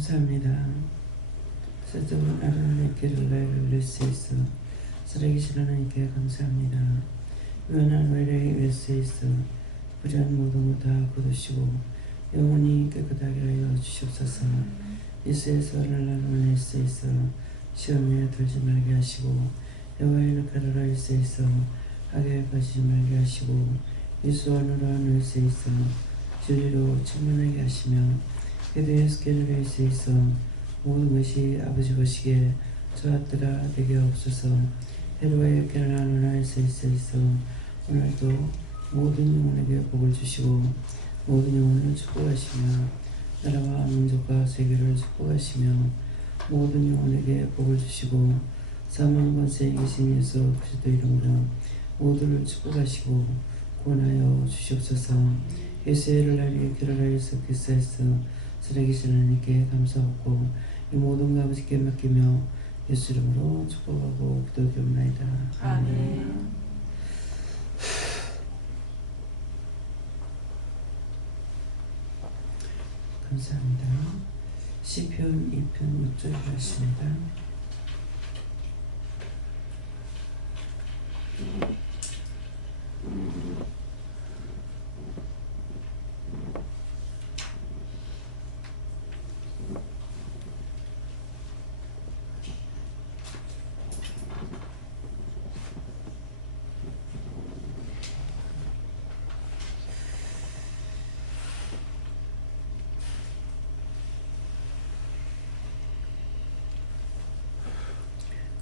감사합니다. 새로운 하루의 길을 내릴 수 있어 살아계신 하나님께 감사합니다. 유한한 외래의 일수 있어 불의한 모든 것 다 거두시고 영원히 깨끗하게 하여 주시옵소서. 예수에서 하늘나라는 일수 있어 시험에 들지 말게 하시고 여호와의 낙하를 일수 있어 하게 빠지지 말게 하시고 예수 안으로 하는 일수 있어 진리로 충만하게 하시며 그대의 스케줄에 일수 있어 모든 것이 아버지 보시기에 저하더라 되게 없어서 해로의 깨어나는 일수 있어 오늘도 모든 영혼에게 복을 주시고 모든 영혼을 축복하시며 나라와 민족과 세계를 축복하시며 모든 영혼에게 복을 주시고 사망 권세에 계신 예수 그리스도 이름으로 모두를 축복하시고 구원하여 주시옵소서. 예수의 날이 길어라 예수 그리스도에서 살아계신 하나님께 감사하고 이 모든 것 아버지께 맡기며 예수 이름으로 축복하고 기도드립니다. 아멘. 감사합니다. 시편 2편 6절 하십니다.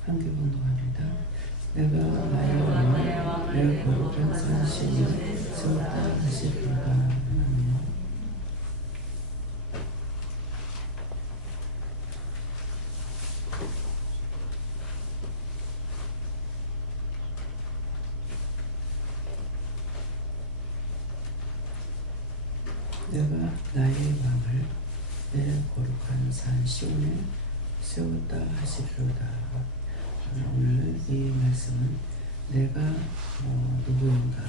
함께 봉독합니다. 내가 나의 왕을 내 거룩한 산신이 세웠다 하시리로다. 내가 나의 왕을 내 거룩한 산 시온에 세웠다 하시리로다. 오늘 이 말씀은 내가 누구인가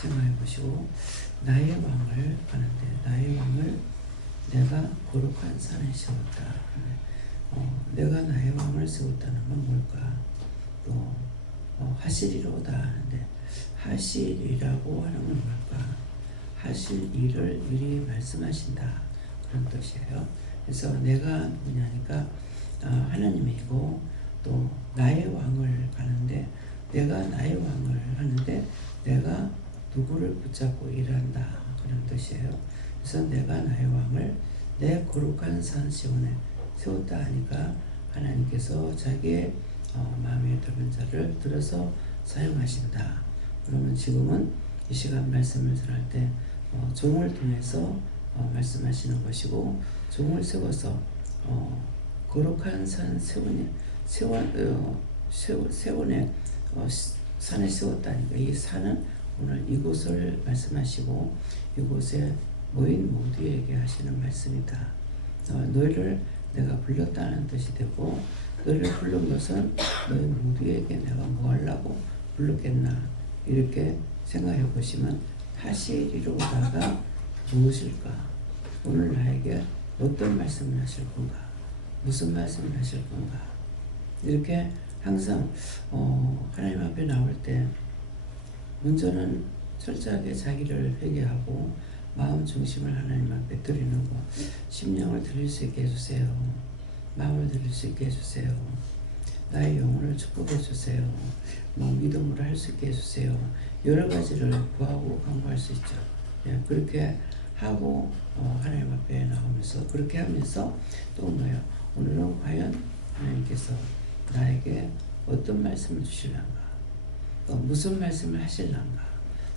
생각해 보시고 나의 왕을 하는데 나의 왕을 내가 거룩한 산에 세웠다. 내가 나의 왕을 세웠다는 건 뭘까? 또 하시리로다 하는데 하시리라고 하는 건 뭘까? 하실 일을 미리 말씀하신다 그런 뜻이에요. 그래서 내가 누구냐니까 하나님이고 또 나의 왕을 하는데 내가 나의 왕을 하는데 내가 누구를 붙잡고 일한다 그런 뜻이에요. 그래서 내가 나의 왕을 내 거룩한 산 시온에 세웠다 하니까 하나님께서 자기의 마음에 드는 자를 들어서 사용하신다. 그러면 지금은 이 시간 말씀을 전할 때 종을 통해서 말씀하시는 것이고 종을 세워서 거룩한 산 세원에 산에 세웠다니까 이 산은 오늘 이곳을 말씀하시고 이곳에 모인 모두에게 하시는 말씀이다. 너희를 내가 불렀다는 뜻이 되고 너희를 부른 것은 너희 모두에게 내가 뭐 하려고 불렀겠나 이렇게 생각해 보시면 하시리로다가 무엇일까? 오늘 나에게 어떤 말씀을 하실 건가? 무슨 말씀을 하실 건가? 이렇게 항상 하나님 앞에 나올 때 먼저는 철저하게 자기를 회개하고 마음 중심을 하나님 앞에 드리는 것, 심령을 드릴 수 있게 해주세요. 마음을 드릴 수 있게 해주세요. 나의 영혼을 축복해 주세요. 믿음으로 할 수 있게 해주세요. 여러 가지를 구하고 간구할 수 있죠. 그렇게 하고 하나님 앞에 나오면서 그렇게 하면서 또 뭐예요? 오늘은 과연 하나님께서 나에게 어떤 말씀을 주실란가? 무슨 말씀을 하실란가?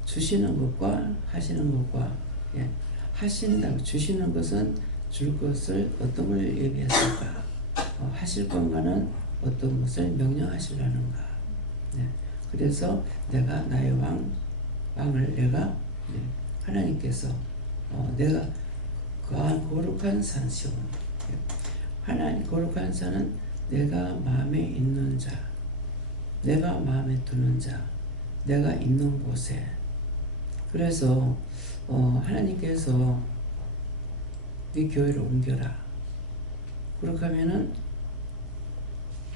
주시는 것과 하시는 것과 하신다 주시는 것은 줄 것을 어떤 걸 얘기했을까? 하실 건가는 어떤 것을 명령하시려는가? 그래서 내가 나의 왕을 내가 하나님께서 내가 거룩한 산 시온 하나님 거룩한 산은 내가 마음에 있는 자, 내가 마음에 두는 자, 내가 있는 곳에 그래서 하나님께서 네 교회를 옮겨라 그렇게 하면은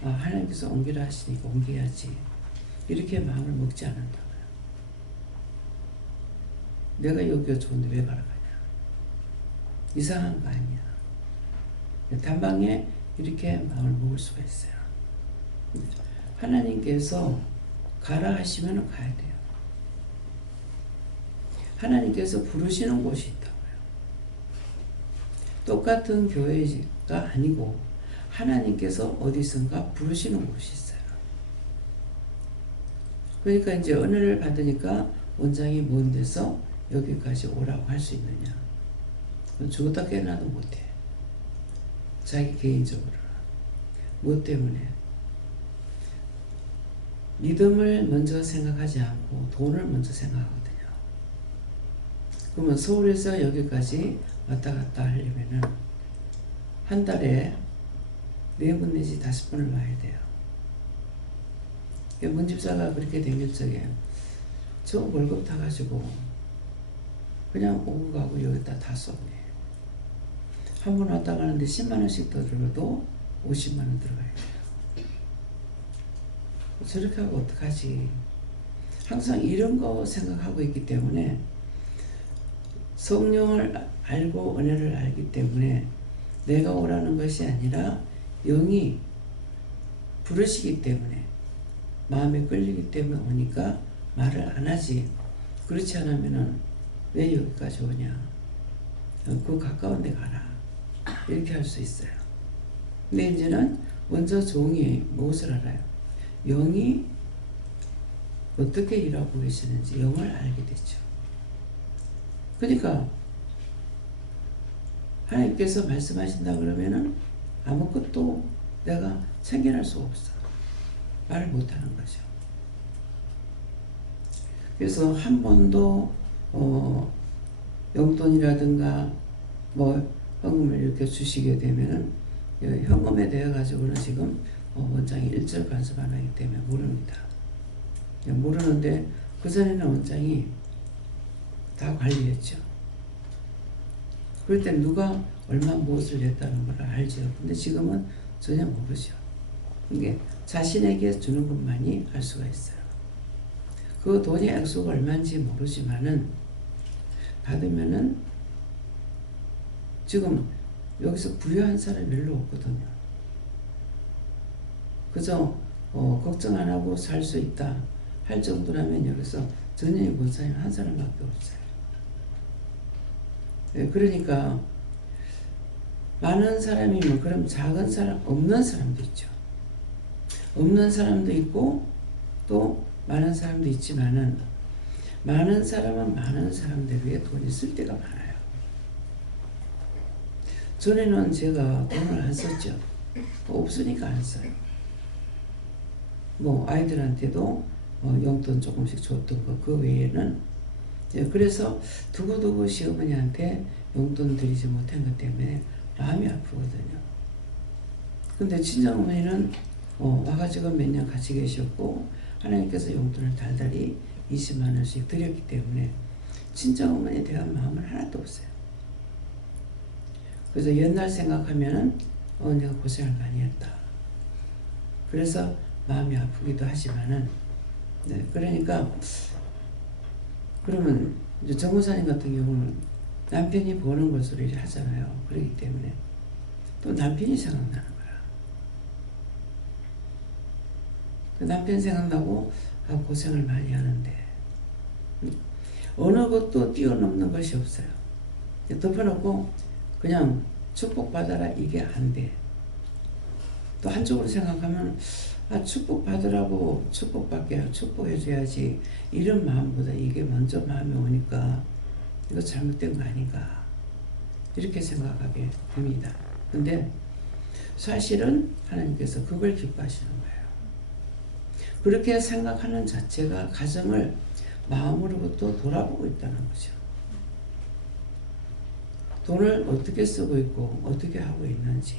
하나님께서 옮기라 하시니까 옮겨야지. 이렇게 마음을 먹지 않는다고요. 내가 여기가 좋은데 왜 가라 가냐. 이상한 거 아니야. 단방에 이렇게 마음을 먹을 수가 있어요. 하나님께서 가라 하시면 가야 돼요. 하나님께서 부르시는 곳이 있다고요. 똑같은 교회가 아니고 하나님께서 어디선가 부르시는 곳이 있어요. 그러니까 이제 은혜를 받으니까 원장이 먼 데서 여기까지 오라고 할 수 있느냐. 죽었다 깨어나도 못해. 자기 개인적으로. 무엇 때문에? 믿음을 먼저 생각하지 않고 돈을 먼저 생각하거든요. 그러면 서울에서 여기까지 왔다 갔다 하려면은 한 달에 4번 내지 5번을 와야 돼요. 문 집사가 그렇게 댕길 적에 저 월급 타가지고 그냥 오고 가고 여기다 다 썼네. 한 번 왔다 가는데 10만원씩 더 들어도 50만원 들어가야 돼요. 저렇게 하고 어떡하지? 항상 이런 거 생각하고 있기 때문에 성령을 알고 은혜를 알기 때문에 내가 오라는 것이 아니라 영이 부르시기 때문에 마음에 끌리기 때문에 오니까 말을 안 하지. 그렇지 않으면은 왜 여기까지 오냐. 그 가까운 데 가라. 이렇게 할 수 있어요. 근데 이제는 먼저 종이 무엇을 알아요? 영이 어떻게 일하고 계시는지 영을 알게 되죠. 그러니까 하나님께서 말씀하신다 그러면은 아무것도 내가 챙겨낼 수가 없어. 말을 못하는 거죠. 그래서 한 번도 용돈이라든가 뭐 현금을 이렇게 주시게 되면은 현금에 대해 가지고는 지금 원장이 일절 간섭 안 하기 때문에 모릅니다. 모르는데 그전에는 원장이 다 관리했죠. 그럴 때 누가 얼마 무엇을 냈다는 걸 알죠. 근데 지금은 전혀 모르죠. 이게 자신에게 주는 것만이 알 수가 있어요. 그 돈의 액수가 얼마인지 모르지만은 받으면은 지금 여기서 부유한 사람이 별로 없거든요. 그저 걱정 안 하고 살 수 있다 할 정도라면 여기서 전혀 못 사는 한 사람밖에 없어요. 그러니까 많은 사람이면 그럼 작은 사람 없는 사람도 있죠. 없는 사람도 있고 또 많은 사람도 있지만은 많은 사람은 많은 사람들에게 돈이 쓸 때가 많아요. 전에는 제가 돈을 안 썼죠. 없으니까 안 써요. 뭐 아이들한테도 용돈 조금씩 줬던 거 그 외에는 그래서 두고두고 시어머니한테 용돈 드리지 못한 것 때문에 마음이 아프거든요. 근데 친정어머니는 와가지고 몇 년 같이 계셨고 하나님께서 용돈을 달달이 20만 원씩 드렸기 때문에 친정어머니에 대한 마음은 하나도 없어요. 그래서 옛날 생각하면은 내가 고생을 많이 했다. 그래서 마음이 아프기도 하지만은 그러니까 그러면 이제 정무사님 같은 경우는 남편이 버는 것으로 일을 하잖아요. 그렇기 때문에 또 남편이 생각나는 거야. 그 남편 생각나고 고생을 많이 하는데 어느 것도 뛰어넘는 것이 없어요. 덮어놓고 그냥 축복받아라 이게 안 돼. 또 한쪽으로 생각하면 축복받으라고 축복받게 축복해줘야지 이런 마음보다 이게 먼저 마음이 오니까 이거 잘못된 거 아닌가 이렇게 생각하게 됩니다. 근데 사실은 하나님께서 그걸 기뻐하시는 거예요. 그렇게 생각하는 자체가 가정을 마음으로부터 돌아보고 있다는 거죠. 돈을 어떻게 쓰고 있고 어떻게 하고 있는지.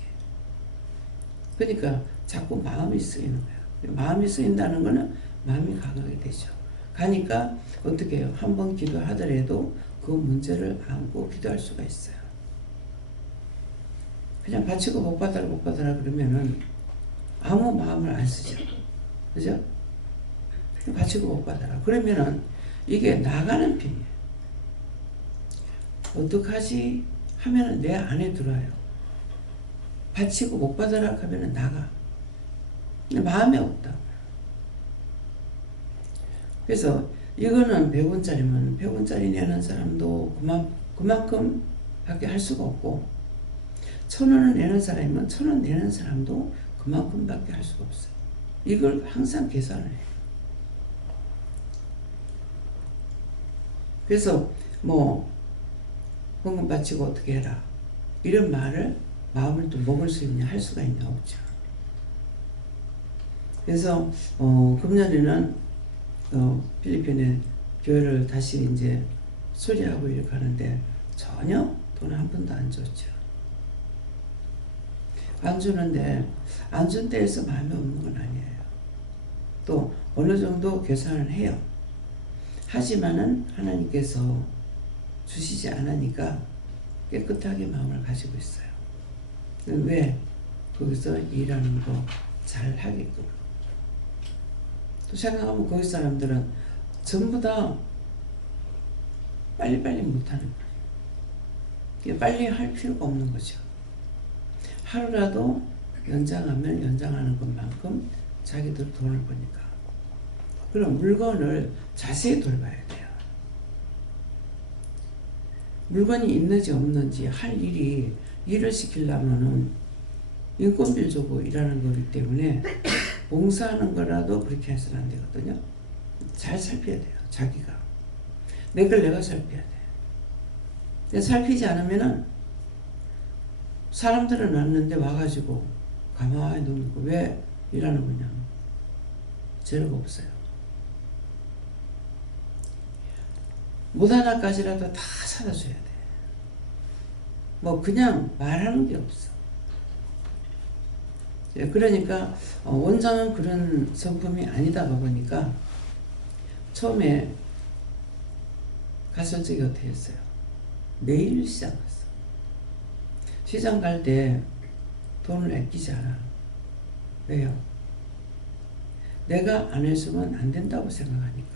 그러니까 자꾸 마음이 쓰이는 거예요. 마음이 쓰인다는 거는 마음이 강하게 되죠. 가니까 어떻게 해요? 한 번 기도하더라도 그 문제를 안고 기도할 수가 있어요. 그냥 바치고 못 받아라 못 받아라 그러면은 아무 마음을 안 쓰죠. 그죠? 바치고 못 받아라. 그러면은 이게 나가는 편이에요. 어떡하지 하면은 내 안에 들어와요. 바치고 못 받아라 하면은 나가. 근데 마음에 없다. 그래서 이거는 100원짜리면 100원짜리 내는 사람도 그만큼 밖에 할 수가 없고 1000원을 내는 사람이면 1000원 내는 사람도 그만큼 밖에 할 수가 없어요. 이걸 항상 계산을 해요. 그래서 뭐 헌금 바치고 어떻게 해라 이런 말을 마음을 또 먹을 수 있냐 할 수가 있냐 없죠. 그래서 금년에는 필리핀에 교회를 다시 이제 수리하고 이렇게 하는데 전혀 돈 한 푼도 안 줬죠. 안 주는데 안 준 데에서 마음이 없는 건 아니에요. 또 어느 정도 계산을 해요. 하지만은 하나님께서 주시지 않으니까 깨끗하게 마음을 가지고 있어요. 왜? 거기서 일하는 거 잘 하게끔. 또 생각하면 거기 사람들은 전부 다 빨리빨리 못하는 거예요. 빨리 할 필요가 없는 거죠. 하루라도 연장하면 연장하는 것만큼 자기들 돈을 버니까. 그럼 물건을 자세히 돌봐야 돼요. 물건이 있는지 없는지 할 일을 시키려면은 인건비를 주고 일하는 거기 때문에 봉사하는 거라도 그렇게 해서는 안 되거든요. 잘 살펴야 돼요. 자기가. 내 걸 내가 살펴야 돼. 살피지 않으면은 사람들은 왔는데 와가지고 가만히 놓고 왜 일하는 거냐. 재료가 없어요. 못 하나까지라도 다 사다 줘야 돼. 뭐 그냥 말하는 게 없어. 그러니까 원장은 그런 성품이 아니다 보니까 처음에 갔을 적이 어떻게 했어요? 내일 시장 갔어. 시장 갈 때 돈을 아끼지 않아. 왜요? 내가 안 해주면 안 된다고 생각하니까.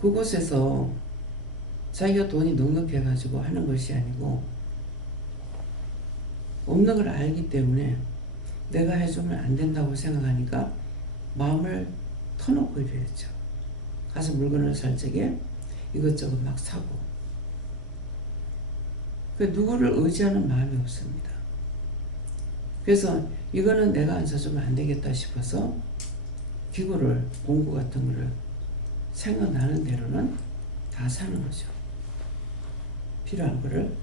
그곳에서 자기가 돈이 넉넉해가지고 하는 것이 아니고 없는 걸 알기 때문에 내가 해주면 안 된다고 생각하니까 마음을 터놓고 이래야죠. 가서 물건을 살 적에 이것저것 막 사고. 누구를 의지하는 마음이 없습니다. 그래서 이거는 내가 안 사주면 안 되겠다 싶어서 기구를, 공구 같은 거를 생각나는 대로는 다 사는 거죠. 필요한 거를.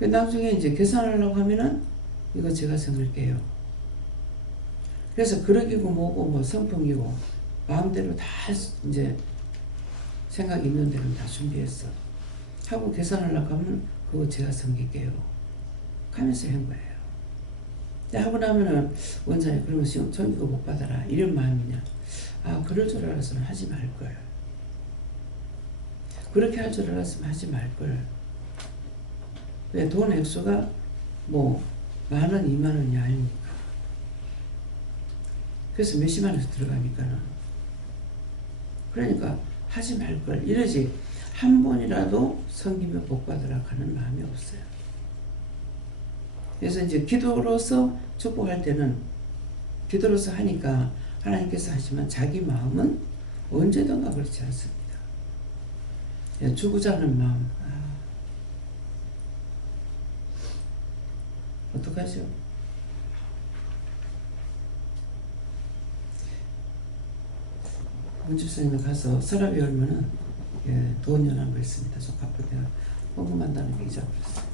나중에 이제 계산하려고 하면은 이거 제가 생길게요. 그래서 그릇이고 뭐고 뭐 선풍기고 마음대로 다 이제 생각 있는 대로 다 준비했어. 하고 계산하려고 하면 그거 제가 섬길게요. 하면서 한 거예요. 하고 나면은 원장님 그러면 전기료 못 받아라 이런 마음이냐. 아 그럴 줄 알았으면 하지 말걸. 그렇게 할 줄 알았으면 하지 말걸. 왜 돈 액수가 뭐 10,000원 20,000원이 아니니까. 그래서 몇십만 원에서 들어가니까는. 그러니까 하지 말걸 이러지. 한 번이라도 섬기며 복 받으라 하는 마음이 없어요. 그래서 이제 기도로서 축복할 때는 기도로서 하니까 하나님께서 하지만 자기 마음은 언제든가 그렇지 않습니다. 주고자 하는 마음. 어떡하죠? 문집사님에 가서 서랍이 열면은 돈 연한 거 있습니다. 저 바쁠 때가 헌금한다는 게 잊어버렸어요.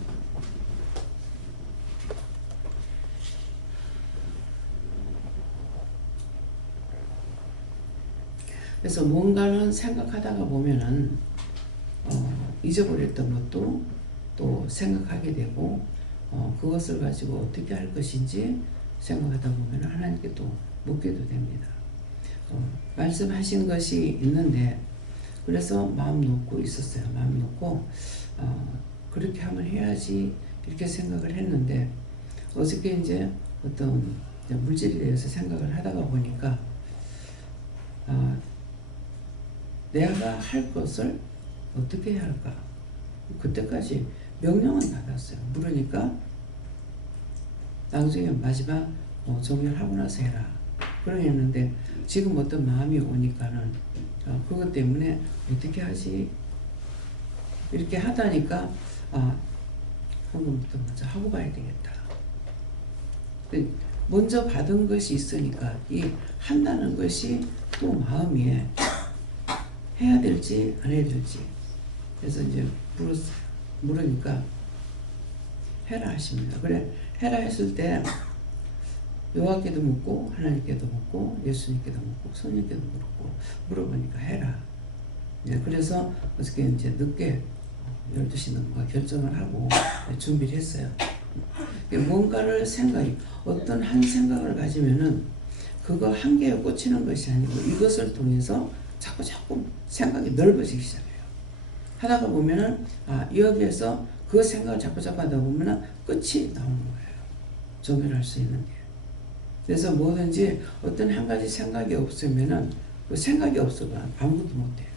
그래서 뭔가는 생각하다가 보면은 잊어버렸던 것도 또 생각하게 되고 그것을 가지고 어떻게 할 것인지 생각하다 보면 하나님께 또 묻게도 됩니다. 말씀하신 것이 있는데 그래서 마음 놓고 있었어요. 마음 놓고 그렇게 하면 해야지 이렇게 생각을 했는데 어저께 이제 어떤 물질에 대해서 생각을 하다가 보니까 내가 할 것을 어떻게 해야 할까? 그때까지 명령은 받았어요. 물으니까 나중에 마지막 종료하고 나서 해라. 그러겠는데 지금 어떤 마음이 오니까는 그것 때문에 어떻게 하지? 이렇게 하다니까 한번부터 먼저 하고 가야 되겠다. 먼저 받은 것이 있으니까 이 한다는 것이 또 마음에 해야 될지 안 해야 될지. 그래서 이제 물으니까 해라 하십니다. 그래 해라 했을 때 여호와께도 묻고 하나님께도 묻고 예수님께도 묻고 성령께도 묻고 물어보니까 해라. 그래서 어저께 이제 늦게 12시 넘어가 결정을 하고 준비를 했어요. 뭔가를 어떤 한 생각을 가지면은 그거 한 개에 꽂히는 것이 아니고 이것을 통해서 자꾸 생각이 넓어지기 시작해요. 하다가 보면은 여기에서 그 생각을 자꾸 하다 보면은 끝이 나오는 거예요. 정결할 수 있는 게. 그래서 뭐든지 어떤 한 가지 생각이 없으면은 그 생각이 없어도 아무것도 못해요.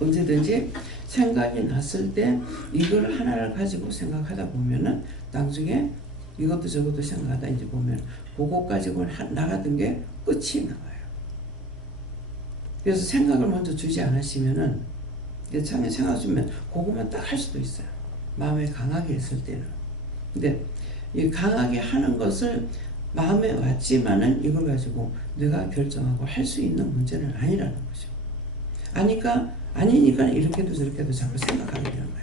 언제든지 생각이 났을 때 이걸 하나를 가지고 생각하다 보면은 나중에 이것도 저것도 생각하다 이제 보면 그거 가지고 나가던 게 끝이 나와요. 그래서 생각을 먼저 주지 않으시면은 처음에 생각 주면 그것만 딱 할 수도 있어요. 마음에 강하게 했을 때는. 근데 이 강하게 하는 것을 마음에 왔지만은 이걸 가지고 내가 결정하고 할 수 있는 문제는 아니라는 거죠. 아니니까 이렇게도 저렇게도 자꾸 생각하게 되는 거예요.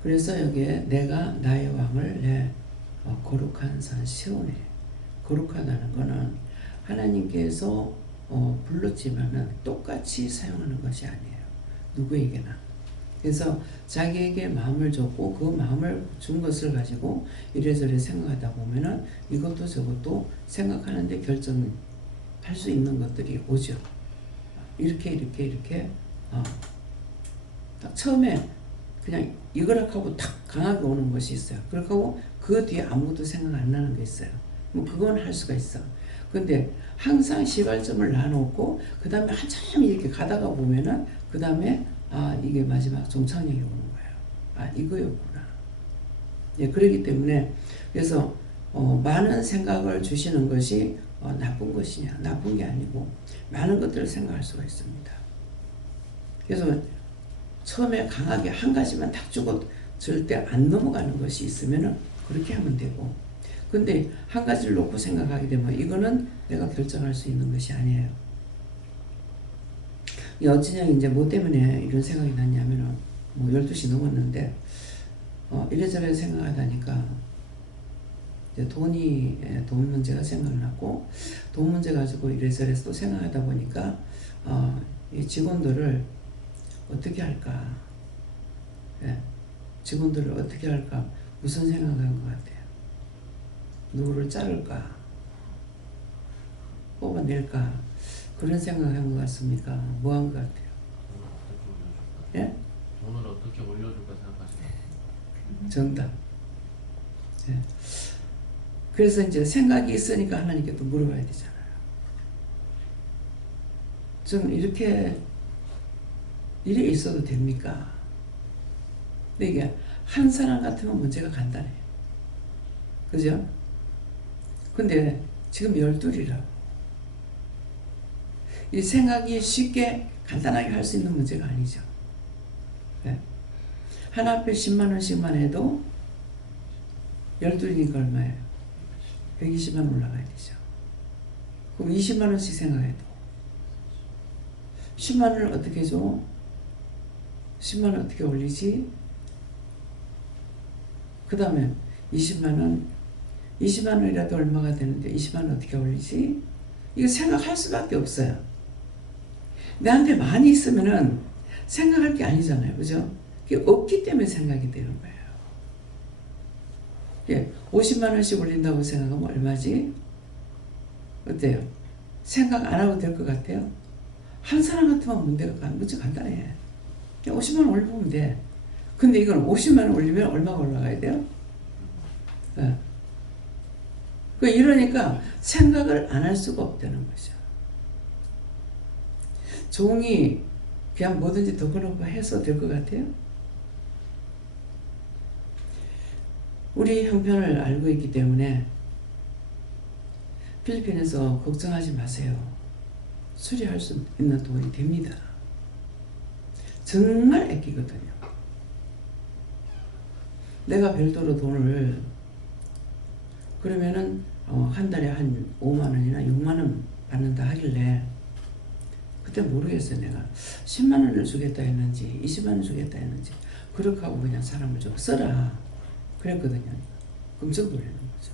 그래서 여기에 내가 나의 왕을 내 거룩한 산 시온에, 거룩하다는 것은 하나님께서 불렀지만은 똑같이 사용하는 것이 아니에요. 누구에게나. 그래서 자기에게 마음을 줬고 그 마음을 준 것을 가지고 이래저래 생각하다 보면은 이것도 저것도 생각하는데 결정할 수 있는 것들이 오죠. 이렇게 딱 처음에 그냥 이거락 하고 탁 강하게 오는 것이 있어요. 그렇고 그 뒤에 아무것도 생각 안 나는 게 있어요. 뭐 그건 할 수가 있어. 근데 항상 시발점을 놔놓고 그 다음에 한참 이렇게 가다가 보면은 그 다음에 이게 마지막 종착역이 오는 거예요. 이거였구나. 그렇기 때문에 그래서 많은 생각을 주시는 것이 나쁜 것이냐? 나쁜 게 아니고 많은 것들을 생각할 수가 있습니다. 그래서 처음에 강하게 한 가지만 딱 주고 절대 안 넘어가는 것이 있으면은 그렇게 하면 되고, 근데 한 가지를 놓고 생각하게 되면 이거는 내가 결정할 수 있는 것이 아니에요. 어찌냐 이제 뭐 때문에 이런 생각이 났냐면은 12시 넘었는데 이래저래 생각하다니까 돈 문제가 생각났고, 돈 문제 가지고 이래저래 또 생각하다 보니까 이 직원들을 어떻게 할까? 직원들을 어떻게 할까? 무슨 생각한 것 같아요? 누구를 자를까? 뽑아낼까? 그런 생각한 것 같습니까? 뭐 한 것 같아요? 예? 돈을 어떻게 올려줄까 생각하시나요? 정답. 그래서 이제 생각이 있으니까 하나님께 또 물어봐야 되잖아요. 좀 이래 있어도 됩니까? 근데 이게 한 사람 같으면 문제가 간단해요. 그죠? 근데 지금 12이라고. 이 생각이 쉽게 간단하게 할 수 있는 문제가 아니죠. 하나 앞에 10만 원씩만 해도 12이니까 얼마예요? 120만 원 올라가야 되죠. 그럼 20만 원씩 생각해도 10만 원을 어떻게 줘? 10만 원 어떻게 올리지? 그 다음에 20만 원 20만 원이라도 얼마가 되는데 20만 원 어떻게 올리지? 이거 생각할 수밖에 없어요. 내한테 많이 있으면은 생각할 게 아니잖아요. 그죠? 그게 없기 때문에 생각이 되는 거예요. 50만 원씩 올린다고 생각하면 얼마지? 어때요? 생각 안 하고 될 것 같아요? 한 사람 같으면 문제가 무지 간단해. 50만 원 올리면 돼. 근데 이건 50만 원 올리면 얼마가 올라가야 돼요? 이러니까 생각을 안 할 수가 없다는 거죠. 종이 그냥 뭐든지 덮어놓고 해서 될 것 같아요? 우리 형편을 알고 있기 때문에 필리핀에서 걱정하지 마세요. 수리할 수 있는 돈이 됩니다. 정말 아끼거든요. 내가 별도로 돈을 그러면은 한 달에 한 5만 원이나 6만 원 받는다 하길래 그때 모르겠어요. 내가 10만 원을 주겠다 했는지 20만 원 주겠다 했는지 그렇게 하고 그냥 사람을 좀 써라 그랬거든요. 금방 돌리는 거죠.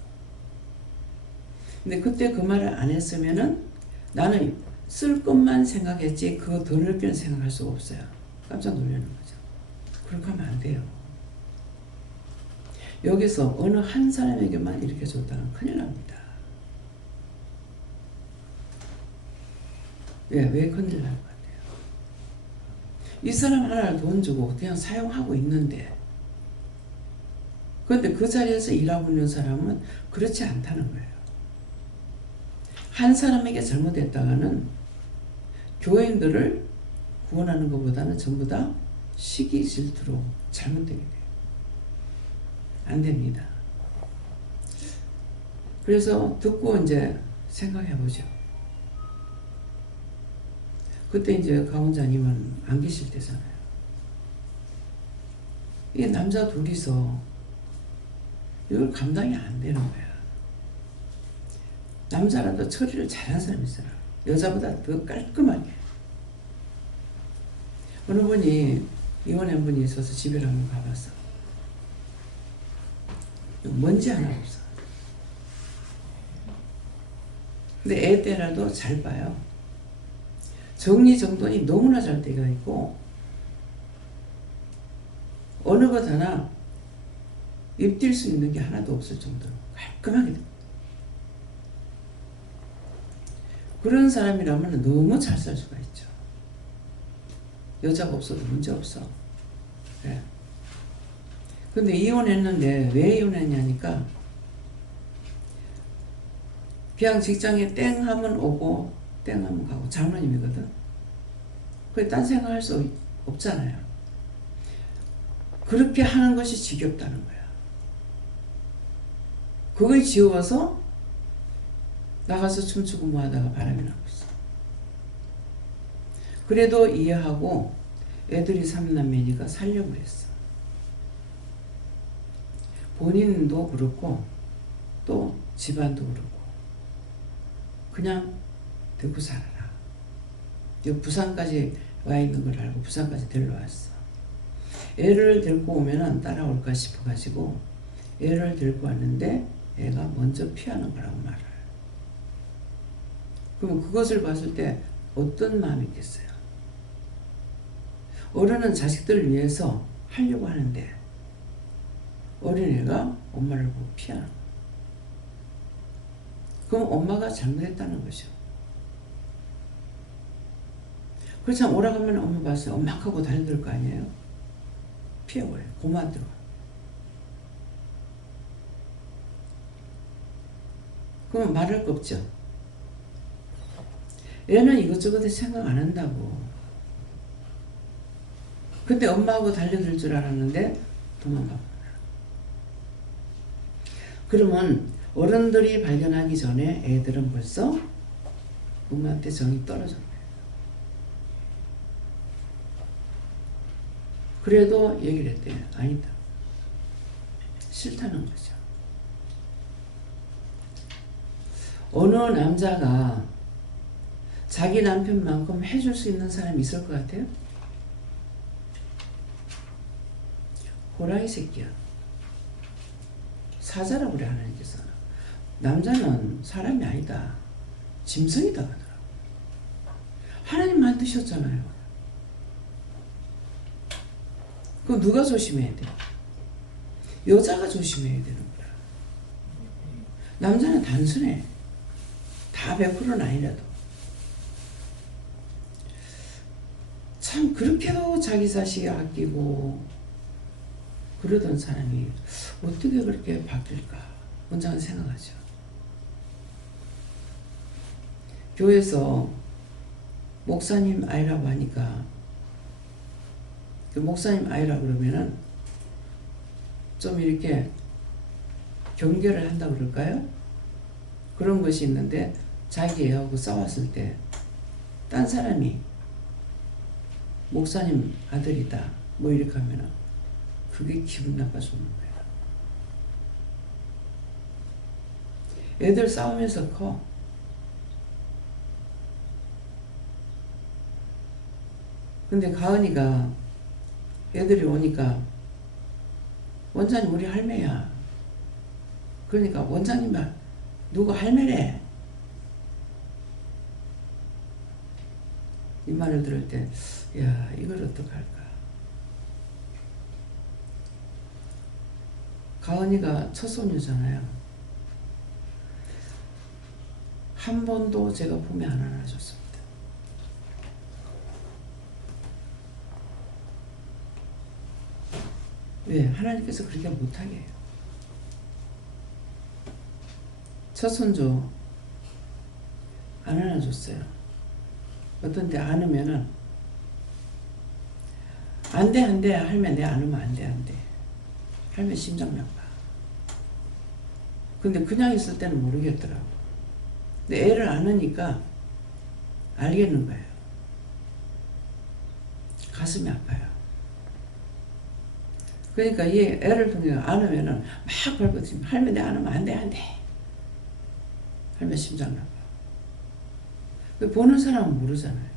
근데 그때 그 말을 안 했으면은 나는 쓸 것만 생각했지 그거 더 넓게는 생각할 수가 없어요. 깜짝 놀라는 거죠. 그렇게 하면 안 돼요. 여기서 어느 한 사람에게만 이렇게 줬다는 큰일 납니다. 왜 큰일 나는 것 같아요? 이 사람 하나를 돈 주고 그냥 사용하고 있는데 그런데 그 자리에서 일하고 있는 사람은 그렇지 않다는 거예요. 한 사람에게 잘못했다가는 교인들을 구원하는 것보다는 전부 다 시기 질투로 잘못되게 돼요. 안 됩니다. 그래서 듣고 이제 생각해 보죠. 그때 이제 강원장님은 안 계실 때잖아요. 이 남자 둘이서 이걸 감당이 안 되는 거야. 남자라도 처리를 잘하는 사람이 있어요. 여자보다 더 깔끔하게. 어느 분이 이혼한 분이 있어서 집에 한번 가봤어. 먼지 하나 없어. 근데 애 때라도 잘 봐요. 정리정돈이 너무나 잘 되어 있고 어느 것 하나 입댈 수 있는 게 하나도 없을 정도로 깔끔하게 됩니다. 그런 사람이라면 너무 잘 살 수가 있죠. 여자가 없어도 문제 없어. 그래. 근데 이혼했는데 왜 이혼했냐니까 그냥 직장에 땡 하면 오고 땡 하면 가고 장로님이거든. 그래 딴 생각할 수 없잖아요. 그렇게 하는 것이 지겹다는 거야. 그걸 지워서 나가서 춤추고 뭐하다가 바람이 나고 있어. 그래도 이해하고 애들이 3남매니까 살려고 했어. 본인도 그렇고 또 집안도 그렇고 그냥 데리고 살아라. 부산까지 와 있는 걸 알고 부산까지 데려왔어. 애를 데리고 오면은 따라올까 싶어가지고 애를 데리고 왔는데 애가 먼저 피하는 거라고 말을. 그럼 그것을 봤을 때 어떤 마음이 있겠어요? 어른은 자식들을 위해서 하려고 하는데 어린애가 엄마를 보고 피하는 거예요. 그럼 엄마가 잘못했다는 거죠. 그렇지만 오라가면 엄마 봤어요. 막 하고 달려들 거 아니에요? 피해버려요. 고만 들어. 그러면 말할 거 없죠. 얘는 이것저것 생각 안 한다고. 근데 엄마하고 달려들 줄 알았는데 도망가. 그러면 어른들이 발견하기 전에 애들은 벌써 엄마한테 정이 떨어졌네. 그래도 얘기를 했대요. 아니다. 싫다는 거죠. 어느 남자가 자기 남편만큼 해줄 수 있는 사람이 있을 것 같아요? 호랑이 새끼야. 사자라고 그래 하나님께서. 남자는 사람이 아니다. 짐승이다 하더라고. 하나님 만드셨잖아요. 그럼 누가 조심해야 돼? 여자가 조심해야 되는 거야. 남자는 단순해. 다 100%는 아니라도. 참 그렇게도 자기 자식 아끼고 그러던 사람이 어떻게 그렇게 바뀔까? 원장은 생각하죠. 교회에서 목사님 아이라고 하니까 그 목사님 아이라 그러면은 좀 이렇게 경계를 한다 그럴까요? 그런 것이 있는데 자기 애하고 싸웠을 때 딴 사람이 목사님 아들이다 뭐 이렇게 하면은 그게 기분 나빠서 오는 거예요. 애들 싸우면서 커. 근데 가은이가 애들이 오니까 원장님 우리 할매야. 그러니까 원장님 말 누구 할매래. 이 말을 들을 때 야 이걸 어떡할까. 가은이가 첫손녀잖아요. 한 번도 제가 품에 안 안아줬습니다. 왜? 하나님께서 그렇게 못하게 해요. 첫손주 안 안아줬어요. 어떤 데 안으면은 안돼 할매 내 안으면 안돼 할매 심장 나빠. 근데 그냥 있을 때는 모르겠더라고. 근데 애를 안으니까 알겠는 거예요. 가슴이 아파요. 그러니까 얘 애를 통해 안으면은 막 발버둥 할매 내 안으면 안돼 할매 심장 나빠. 보는 사람은 모르잖아요.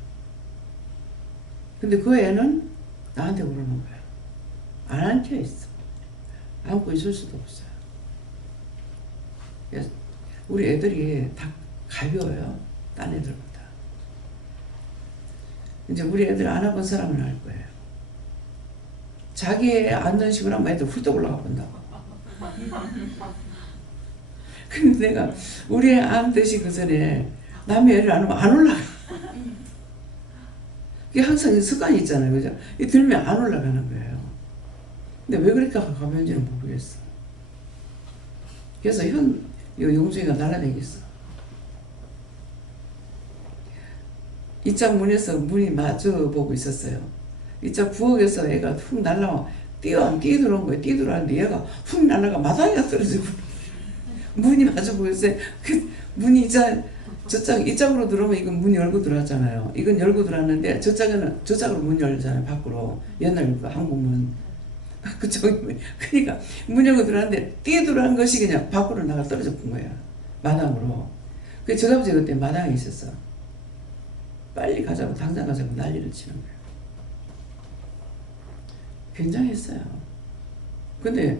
근데 그 애는 나한테 그러는 거야. 안 안겨 있어. 안고 있을 수도 없어요. 우리 애들이 다 가벼워요. 딴 애들보다. 이제 우리 애들 안아본 사람은 알 거예요. 자기 애 앉는 식으로 하면 애들 훌떡 올라가 본다고. 근데 내가 우리 애 안듯이 그 전에 남의 애를 안으면 안 올라가. 그게 항상 습관이 있잖아요. 그죠? 이 들면 안 올라가는 거예요. 근데 왜 그렇게 가면지는 모르겠어. 그래서 용중이가 날아다녔어. 이쪽 문에서 문이 마주 보고 있었어요. 이쪽 부엌에서 애가 훅 날라와 뛰어들어온 거예요. 뛰어들어왔는데 얘가 훅 날아가 마당에 떨어지고 문이 마주 보고 있어요. 그 문이 이쪽으로 들어오면 이건 문 열고 들어왔잖아요. 이건 열고 들어왔는데 저쪽으로 문 열잖아요. 밖으로. 옛날 그 한국문. 그쪽이 그러니까 문 열고 들어왔는데 뛰어들어온 것이 그냥 밖으로 나가 떨어져 본 거야. 마당으로. 그래서 저 아버지 그때 마당에 있었어. 빨리 가자고 당장 가자고 난리를 치는 거야. 굉장했어요. 근데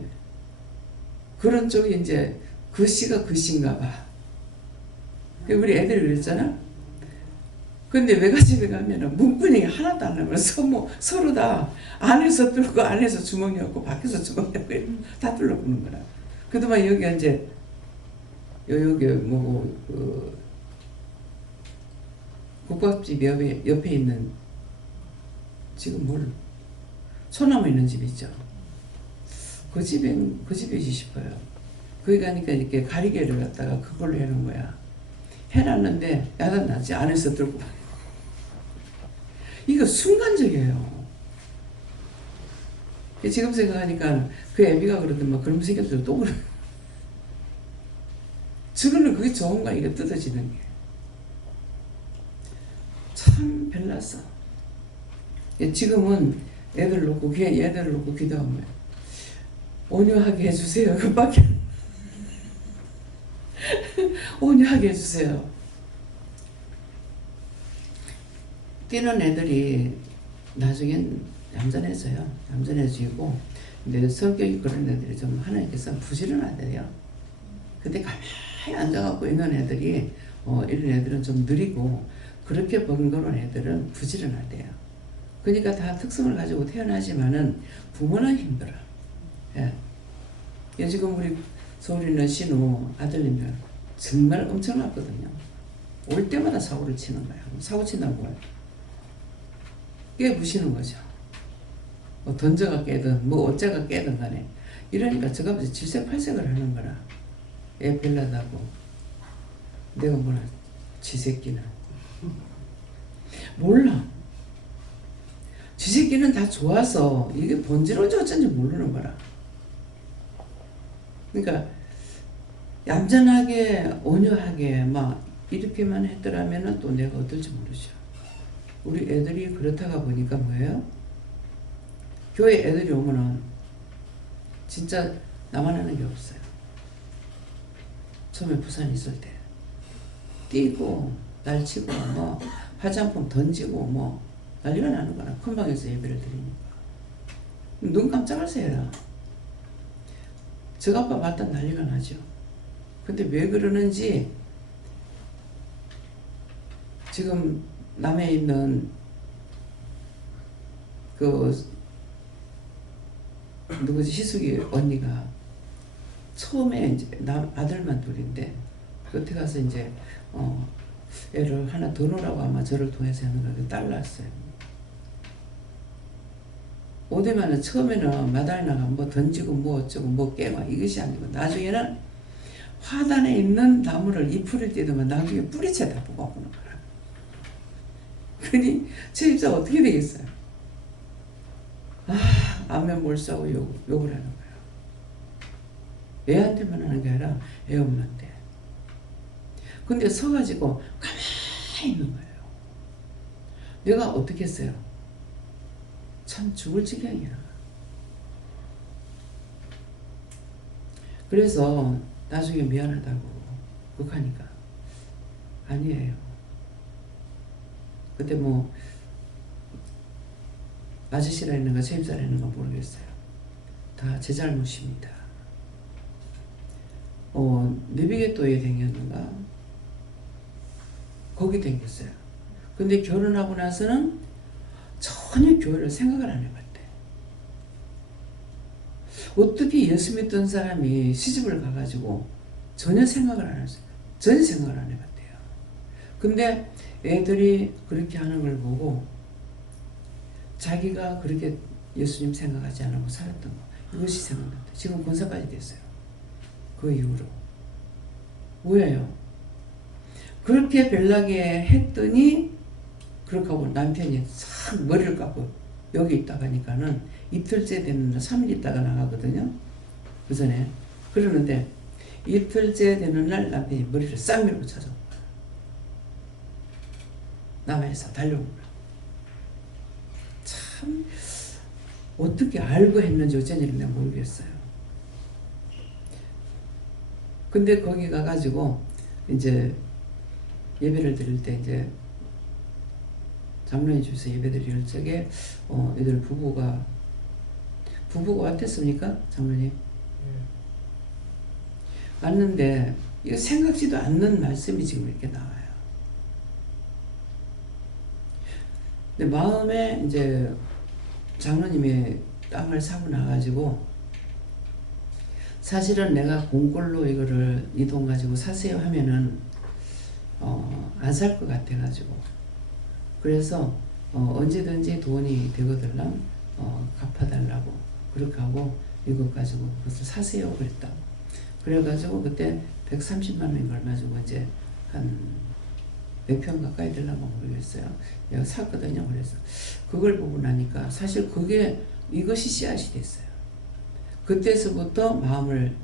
그런 쪽이 이제 그 시가 그 시인가 봐. 우리 애들이 그랬잖아. 근데 외갓집에 가면은 문분이 하나도 안 나면 서로 다 안에서 뚫고 안에서 주머니 없고 밖에서 주머니 없고 다 뚫어보는 거라. 그동안 여기 이제 여기 뭐고 그 국밥집 옆에 있는 지금 소나무 있는 집 있죠. 그 집이지 싶어요. 거기 가니까 이렇게 가리개를 갖다가 그걸로 해놓은 거야. 해놨는데 야단나지 안에서 들고 이거 순간적이에요. 지금 생각하니까 그 애비가 그러더만 그럼 새끼들 또 그래. 저거는 그게 좋은가 이게 뜯어지는 게. 참 별났어. 지금은 애들 놓고 기도하면 온유하게 해주세요. 그밖에 온유하게 해주세요. 뛰는 애들이 나중엔 얌전해져요. 얌전해지고 근데 성격이 그런 애들이 좀 하나님께서 부지런하대요. 근데 가만히 가만히 앉아갖고 있는 애들이 이런 애들은 좀 느리고 그렇게 번거로운 애들은 부지런하대요. 그러니까 다 특성을 가지고 태어나지만은 부모는 힘들어. 예. 지금 우리 서울에 있는 신우 아들이면 정말 엄청났거든요. 올 때마다 사고를 치는 거야. 사고 친다고 깨부시는 거죠. 뭐 던져가 깨든 뭐 어째가 깨든 간에 이러니까 저가 무슨 질색팔색을 하는 거라. 애 별나다고 내가 뭐라 지새끼는 몰라. 지새끼는 다 좋아서 이게 본질은 어쩐지 모르는 거라. 그러니까 얌전하게 온유하게 막 이렇게만 했더라면은 또 내가 어떨지 모르죠. 우리 애들이 그렇다가 보니까 뭐예요? 교회 애들이 오면은 진짜 나만 하는 게 없어요. 처음에 부산 있을 때 뛰고 날치고 뭐 화장품 던지고 뭐 난리가 나는 거야. 큰 방에서 예배를 드리니까 눈 깜짝할새 해라. 저 아빠 봤다 난리가 나죠. 근데 왜 그러는지 지금 남해 있는 그 누구지 희숙이 언니가 처음에 이제 아들만 둘인데 끝에 가서 이제 애를 하나 더 놓으라고 아마 저를 통해서 하는 거 딸 낳았어요. 오대만은 처음에는 마당에 나가 뭐 던지고 뭐 어쩌고 뭐 깨고 이것이 아니고 나중에는 화단에 있는 나무를 잎을 떼더만 나중에 뿌리채 다 뽑아보는 거라. 그러니 제 입사 어떻게 되겠어요? 안면 몰수하고 욕을 하는 거야. 애한테만 하는 게 아니라 애 엄마한테. 근데 서가지고 가만히 있는 거예요. 내가 어떻게 했어요? 참 죽을 지경이야. 그래서 나중에 미안하다고 극하니까 아니에요. 그때 뭐 아저씨라 했는가 세입사라 했는가 모르겠어요. 다 제 잘못입니다. 내비게또에 댕겼는가 거기 댕겼어요. 근데 결혼하고 나서는 전혀 교회를 생각을 안 해봤대. 어떻게 예수 믿던 사람이 시집을 가가지고 전혀 생각을 안 했어요. 전혀 생각을 안 해봤대요. 근데 애들이 그렇게 하는 걸 보고 자기가 그렇게 예수님 생각하지 않고 살았던 거 이것이 생각났다. 지금 권사까지 됐어요. 그 이후로. 왜요? 그렇게 별나게 했더니 그렇게 하고 남편이 싹 머리를 깎고 여기 있다 가니까는 이틀째 되는 날 3일 있다가 나가거든요. 그 전에. 그러는데 이틀째 되는 날 남편이 머리를 싹 밀고 찾아온 거야. 남해에서 달려온 거야. 참 어떻게 알고 했는지 어쩐지 내가 모르겠어요. 근데 거기 가가지고 이제 예배를 드릴 때 이제 장로님 집에서 예배 드릴 적에 애들 부부가 왔댔습니까? 장로님? 왔는데 이거 생각지도 않는 말씀이 지금 이렇게 나와요. 근데 마음에 이제 장로님이 땅을 사고 나가지고 사실은 내가 공꼴로 이거를 이 돈 가지고 사세요 하면은 안 살 것 같아가지고 그래서 언제든지 돈이 되거들랑 갚아달라고 그렇게 하고 이것 가지고 그것을 사세요 그랬다고. 그래가지고 그때 130만 원인가 얼마 주고 이제 한 몇 평 가까이 되려고 모르겠어요. 내가 샀거든요. 그래서 그걸 보고 나니까 사실 그게 이것이 씨앗이 됐어요. 그때서부터 마음을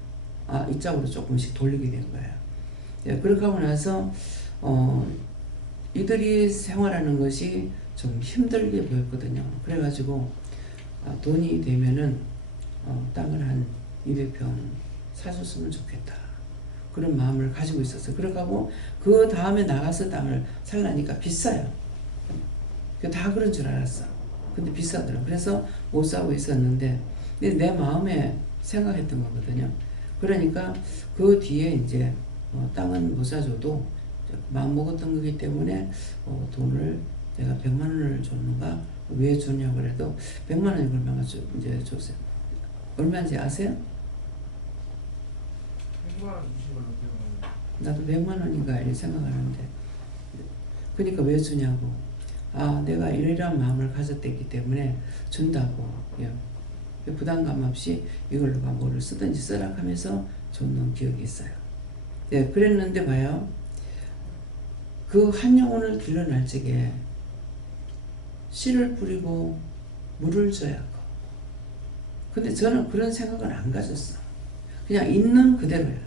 이쪽으로 조금씩 돌리게 된 거예요. 예, 그렇게 하고 나서 이들이 생활하는 것이 좀 힘들게 보였거든요. 그래가지고 돈이 되면은 땅을 한 200평 사줬으면 좋겠다. 그런 마음을 가지고 있었어요. 그러고 그 다음에 나가서 땅을 살라니까 비싸요. 다 그런 줄 알았어. 근데 비싸더라고. 그래서 못 사고 있었는데 내 마음에 생각했던 거거든요. 그러니까 그 뒤에 이제 땅은 못 사줘도 마음 먹었던 거기 때문에 돈을 내가 100만 원을 줬는가 왜 줬냐고 그래도 100만 원이 얼마나 이제 줬어요. 얼마인지 아세요? 100만 원, 20만 원, 100만 원. 나도 100만 원인가 이렇게 생각하는데 그러니까 왜 주냐고. 내가 이러이러한 마음을 가졌기 때문에 준다고. 예. 부담감 없이 이걸로가 뭐를 쓰든지 쓰라 하면서 줬는 기억이 있어요. 예, 그랬는데 봐요. 그 한 영혼을 길러낼 적에 씨를 뿌리고 물을 줘야 하고. 근데 저는 그런 생각을 안 가졌어. 그냥 있는 그대로야.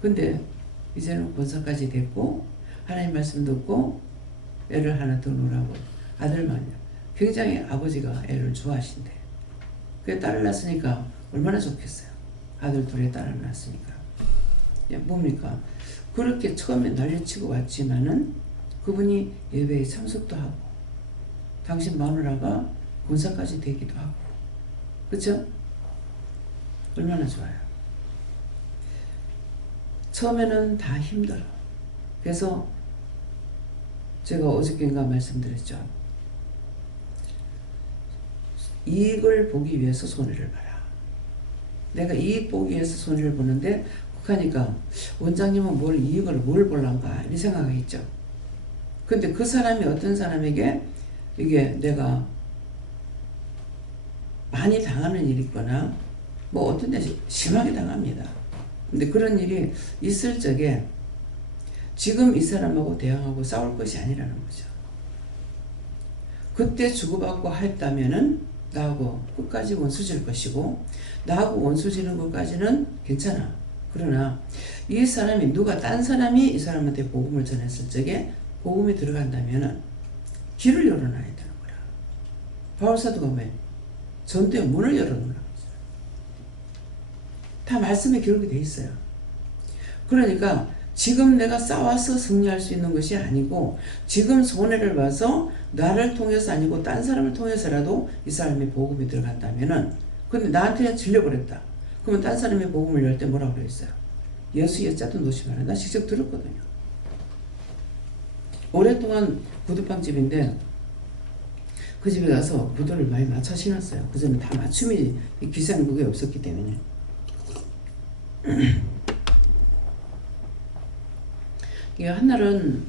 근데 이제는 권사까지 됐고 하나님 말씀 듣고 애를 하나 더 놓으라고. 아들만요. 굉장히 아버지가 애를 좋아하신대. 그 딸을 낳았으니까 얼마나 좋겠어요. 아들 둘에 딸을 낳았으니까. 뭡니까? 그렇게 처음에 난리치고 왔지만은 그분이 예배에 참석도 하고 당신 마누라가 권사까지 되기도 하고. 그쵸? 얼마나 좋아요. 처음에는 다 힘들어. 그래서 제가 어저께인가 말씀드렸죠. 이익을 보기 위해서 손해를 봐라. 내가 이익 보기 위해서 손해를 보는데 하니까 원장님은 뭘 볼란가 이 생각이 있죠. 근데 그 사람이 어떤 사람에게 이게 내가 많이 당하는 일이 있거나 뭐 어떤 데 심하게 당합니다. 근데 그런 일이 있을 적에 지금 이 사람하고 대항하고 싸울 것이 아니라는 거죠. 그때 주고받고 했다면은 나하고 끝까지 원수질 것이고 나하고 원수지는 것까지는 괜찮아. 그러나 이 사람이 딴 사람이 이 사람한테 복음을 전했을 적에 복음이 들어간다면은 길을 열어놔야 되는 거라. 바울사도가 왜 전도의 문을 열어놓으라고 했어요. 다 말씀에 기록이 돼 있어요. 그러니까 지금 내가 싸워서 승리할 수 있는 것이 아니고 지금 손해를 봐서 나를 통해서 아니고 딴 사람을 통해서라도 이 사람이 복음이 들어간다면은 근데 나한테 질려버렸다. 그러면 딴 사람이 복음을 열 때 뭐라고 그랬어요? 예수 예자도 놓지 마라. 나 직접 들었거든요. 오랫동안 구두방집인데 그 집에 가서 구두를 많이 맞춰 신었어요. 그전에 다 맞춤이 기사는 그게 없었기 때문에. 이게 한날은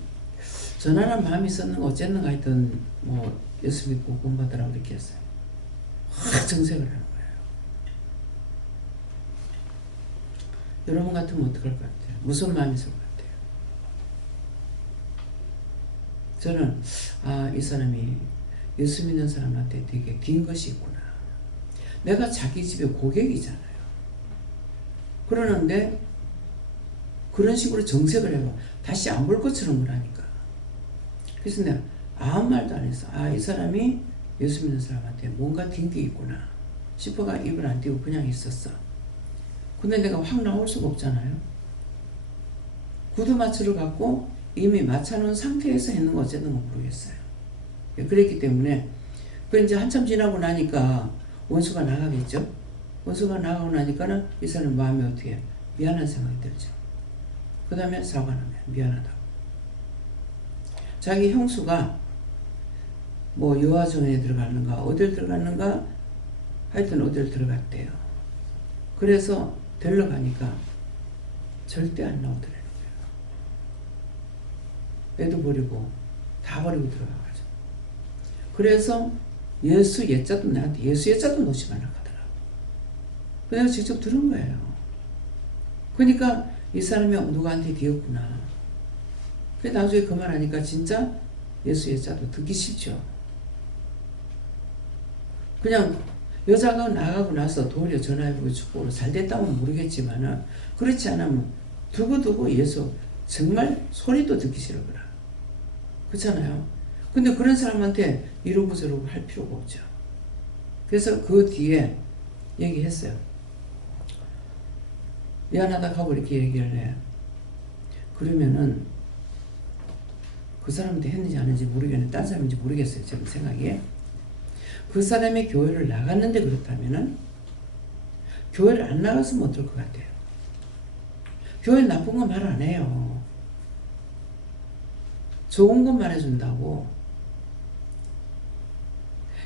전화란 마음이 있었는가 어쨌는가 하여튼 뭐 예수 믿고 구원받으라고 그렇게 했어요. 확 정색을 하는 거예요. 여러분 같으면 어떡할 것 같아요? 무슨 마음이 있을 것 같아요? 저는 이 사람이 예수 믿는 사람한테 되게 긴 것이 있구나. 내가 자기 집에 고객이잖아요. 그러는데 그런 식으로 정색을 해봐. 다시 안 볼 것처럼 그러니까. 그래서 내가 아무 말도 안 했어. 이 사람이 예수 믿는 사람한테 뭔가 딘 게 있구나 싶어가 입을 안 띄고 그냥 있었어. 근데 내가 확 나올 수가 없잖아요. 구두 마취를 갖고 이미 맞춰놓은 상태에서 했는 거 어쨌든 모르겠어요. 그랬기 때문에 이제 한참 지나고 나니까 원수가 나가겠죠. 원수가 나가고 나니까는 이 사람 마음이 어떻게 해요? 미안한 생각이 들죠. 그 다음에 사과는 미안하다고. 자기 형수가 뭐 여아정에 들어갔는가 어딜 들어갔는가 하여튼 어딜 들어갔대요. 그래서 데리러 가니까 절대 안 나오더라고요. 애도 버리고 다 버리고 들어가가지고. 그래서 예수 예자도 나한테 예수 예자도 놓지 말라 하더라고. 내가 직접 들은 거예요. 그러니까 이 사람이 누구한테 뒤었구나. 그래 나중에 그 말 하니까 진짜 예수 예자도 듣기 싫죠. 그냥 여자가 나가고 나서 도리어 전화해보고 축복으로 잘 됐다면 모르겠지만은 그렇지 않으면 두고두고 예수 정말 소리도 듣기 싫어더라. 그렇잖아요. 근데 그런 사람한테 이러고 저러고 할 필요가 없죠. 그래서 그 뒤에 얘기했어요. 미안하다 하고 이렇게 얘기를 해. 그러면은 그 사람한테 했는지 안 했는지 모르겠는데 딴 사람인지 모르겠어요. 제 생각에. 그 사람이 교회를 나갔는데 그렇다면은 교회를 안 나갔으면 어떨 것 같아요? 교회 나쁜 거 말 안 해요. 좋은 것 말해준다고.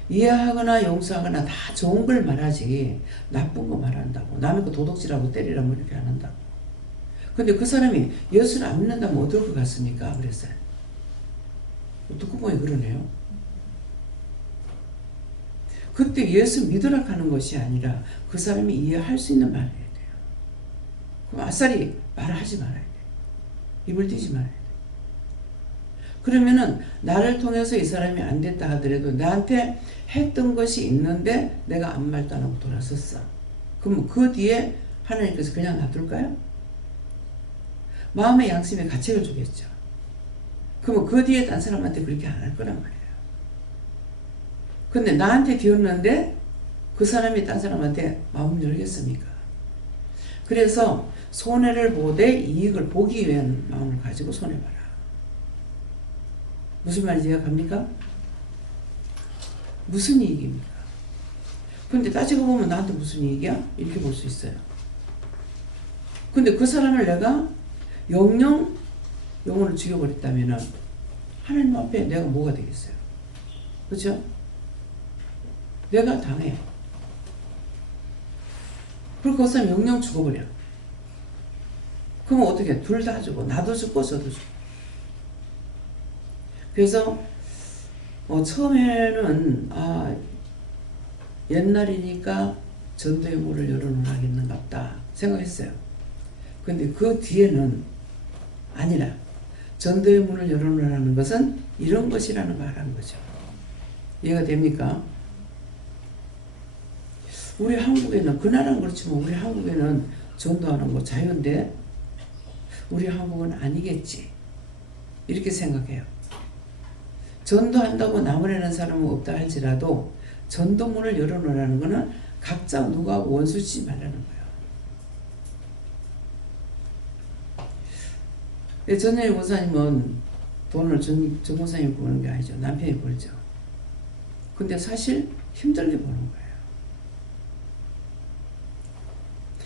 이해하거나 용서하거나 다 좋은 걸 말하지 나쁜 거 말한다고. 남의 거 도둑질하고 때리라 뭐 이렇게 안 한다고. 근데 그 사람이 예수를 안 믿는다면 어떨 것 같습니까? 그랬어요. 듣고 보니 그러네요. 그때 예수 믿으라 하는 것이 아니라 그 사람이 이해할 수 있는 말을 해야 돼요. 그럼 아싸리 말하지 말아야 돼요. 입을 띄지 말아야 돼요. 그러면은 나를 통해서 이 사람이 안 됐다 하더라도 나한테 했던 것이 있는데 내가 아무 말도 안 하고 돌아섰어. 그럼 그 뒤에 하나님께서 그냥 놔둘까요? 마음의 양심에 가책을 주겠죠. 그러면 그 뒤에 딴 사람한테 그렇게 안 할 거란 말이에요. 근데 나한테 뒤었는데 그 사람이 딴 사람한테 마음을 열겠습니까? 그래서 손해를 보되 이익을 보기 위한 마음을 가지고 손해봐라. 무슨 말인지 이해갑니까? 무슨 이익입니까? 근데 따지고 보면 나한테 무슨 이익이야? 이렇게 볼 수 있어요. 근데 그 사람을 내가 영혼을 죽여버렸다면 하나님 앞에 내가 뭐가 되겠어요? 그렇죠? 내가 당해. 그리고 그 사람 영영 죽어버려. 그러면 어떻게? 둘 다 죽고 나도 죽고 저도 죽고. 그래서 처음에는 옛날이니까 전도의 문을 열어놓으라겠는갑다 생각했어요. 근데 그 뒤에는 아니라 전도의 문을 열어놓으라는 것은 이런 것이라는 걸 하는 거죠. 이해가 됩니까? 우리 한국에는 그 나라는 그렇지만 우리 한국에는 전도하는 거 자유인데 우리 한국은 아니겠지 이렇게 생각해요. 전도한다고 나무라는 사람은 없다 할지라도 전도문을 열어놓으라는 것은 각자 누가 원수치지 말라는 거예요. 전현희 목사님은 돈을 전 목사님이 버는 게 아니죠. 남편이 벌죠. 근데 사실 힘들게 버는 거예요.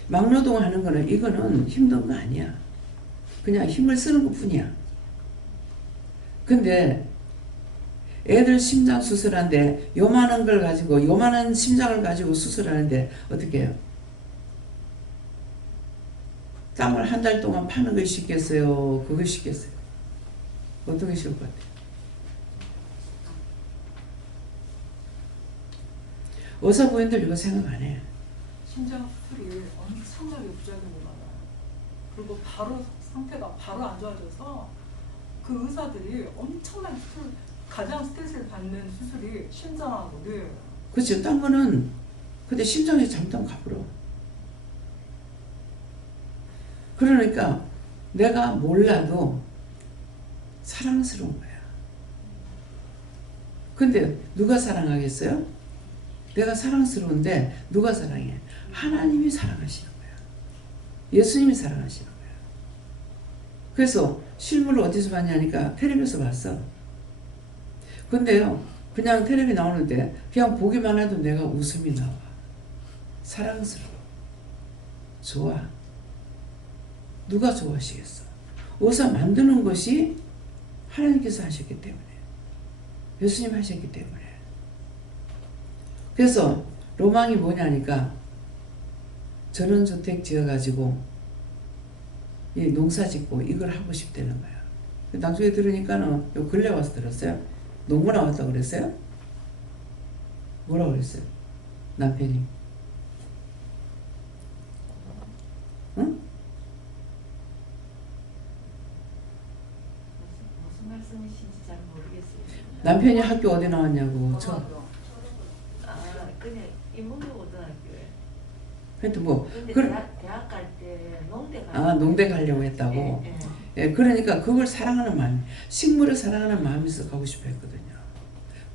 막노동 하는 거는 이거는 힘든 거 아니야. 그냥 힘을 쓰는 것 뿐이야. 근데 애들 심장 수술하는데 요만한 걸 가지고 요만한 심장을 가지고 수술하는데 어떻게 해요? 땀을 한 달 동안 파는 거 쉽겠어요? 그거 쉽겠어요? 어떤 게 쉬울 것 같아요? 의사 부인들 이거 생각 안 해요. 심장 수술이 엄청나게 부작용이 많아요. 그리고 바로 상태가 바로 안 좋아져서 그 의사들이 엄청나게 가장 스트레스를 받는 수술이 심장하고 뇌예요. 그렇죠. 딴 거는 근데 심장이 잘못하면 가버려. 그러니까 내가 몰라도 사랑스러운 거야. 근데 누가 사랑하겠어요? 내가 사랑스러운데 누가 사랑해? 하나님이 사랑하시는 거야. 예수님이 사랑하시는 거야. 그래서 실물을 어디서 봤냐니까 텔레비에서 봤어. 근데요, 그냥 텔레비 나오는데 그냥 보기만 해도 내가 웃음이 나와. 사랑스러워. 좋아. 누가 좋아하시겠어? 의사 만드는 것이 하나님께서 하셨기 때문에. 예수님 하셨기 때문에. 그래서 로망이 뭐냐니까 전원주택 지어가지고 이 농사 짓고 이걸 하고 싶다는 거야. 나중에 들으니까는 요 근래 와서 들었어요. 농구 나왔다고 그랬어요? 뭐라고 그랬어요? 남편이. 응? 무슨 말씀이신지 잘 모르겠어요. 남편이 학교 어디 나왔냐고. 그냥 인문고등학교에. 하여튼 뭐. 근데 대학 갈 때 농대 농대 가려고 했다고. 예, 그러니까 그걸 사랑하는 마음, 식물을 사랑하는 마음이 있어 가고 싶어 했거든요.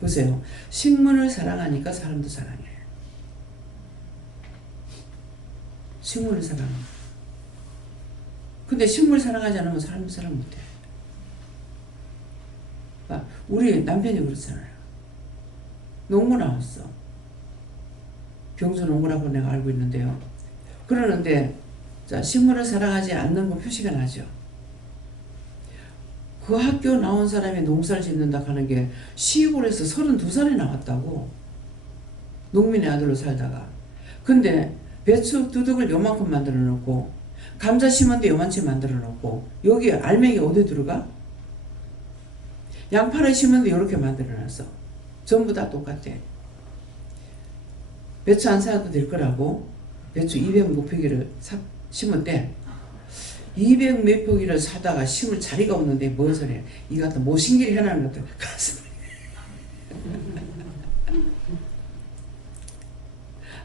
보세요. 식물을 사랑하니까 사람도 사랑해. 식물을 사랑해. 근데 식물 사랑하지 않으면 사람도 사랑 못해. 우리 남편이 그렇잖아요. 농구 나왔어. 병주 농구라고 내가 알고 있는데요. 그러는데 자, 식물을 사랑하지 않는 거 표시가 나죠. 그 학교 나온 사람이 농사를 짓는다 하는 게 시골에서 32살에 나왔다고. 농민의 아들로 살다가. 근데 배추 두둑을 요만큼 만들어 놓고 감자 심은데 요만치 만들어 놓고 여기 알맹이 어디 들어가? 양파를 심은데 이렇게 만들어 놨어. 전부 다 똑같아. 배추 안 사도 될 거라고 배추 200 몇 포기를 심었대. 200 몇 포기를 사다가 심을 자리가 없는데 뭔 소리야. 이 같은 모신기를 해놓은 것들 가슴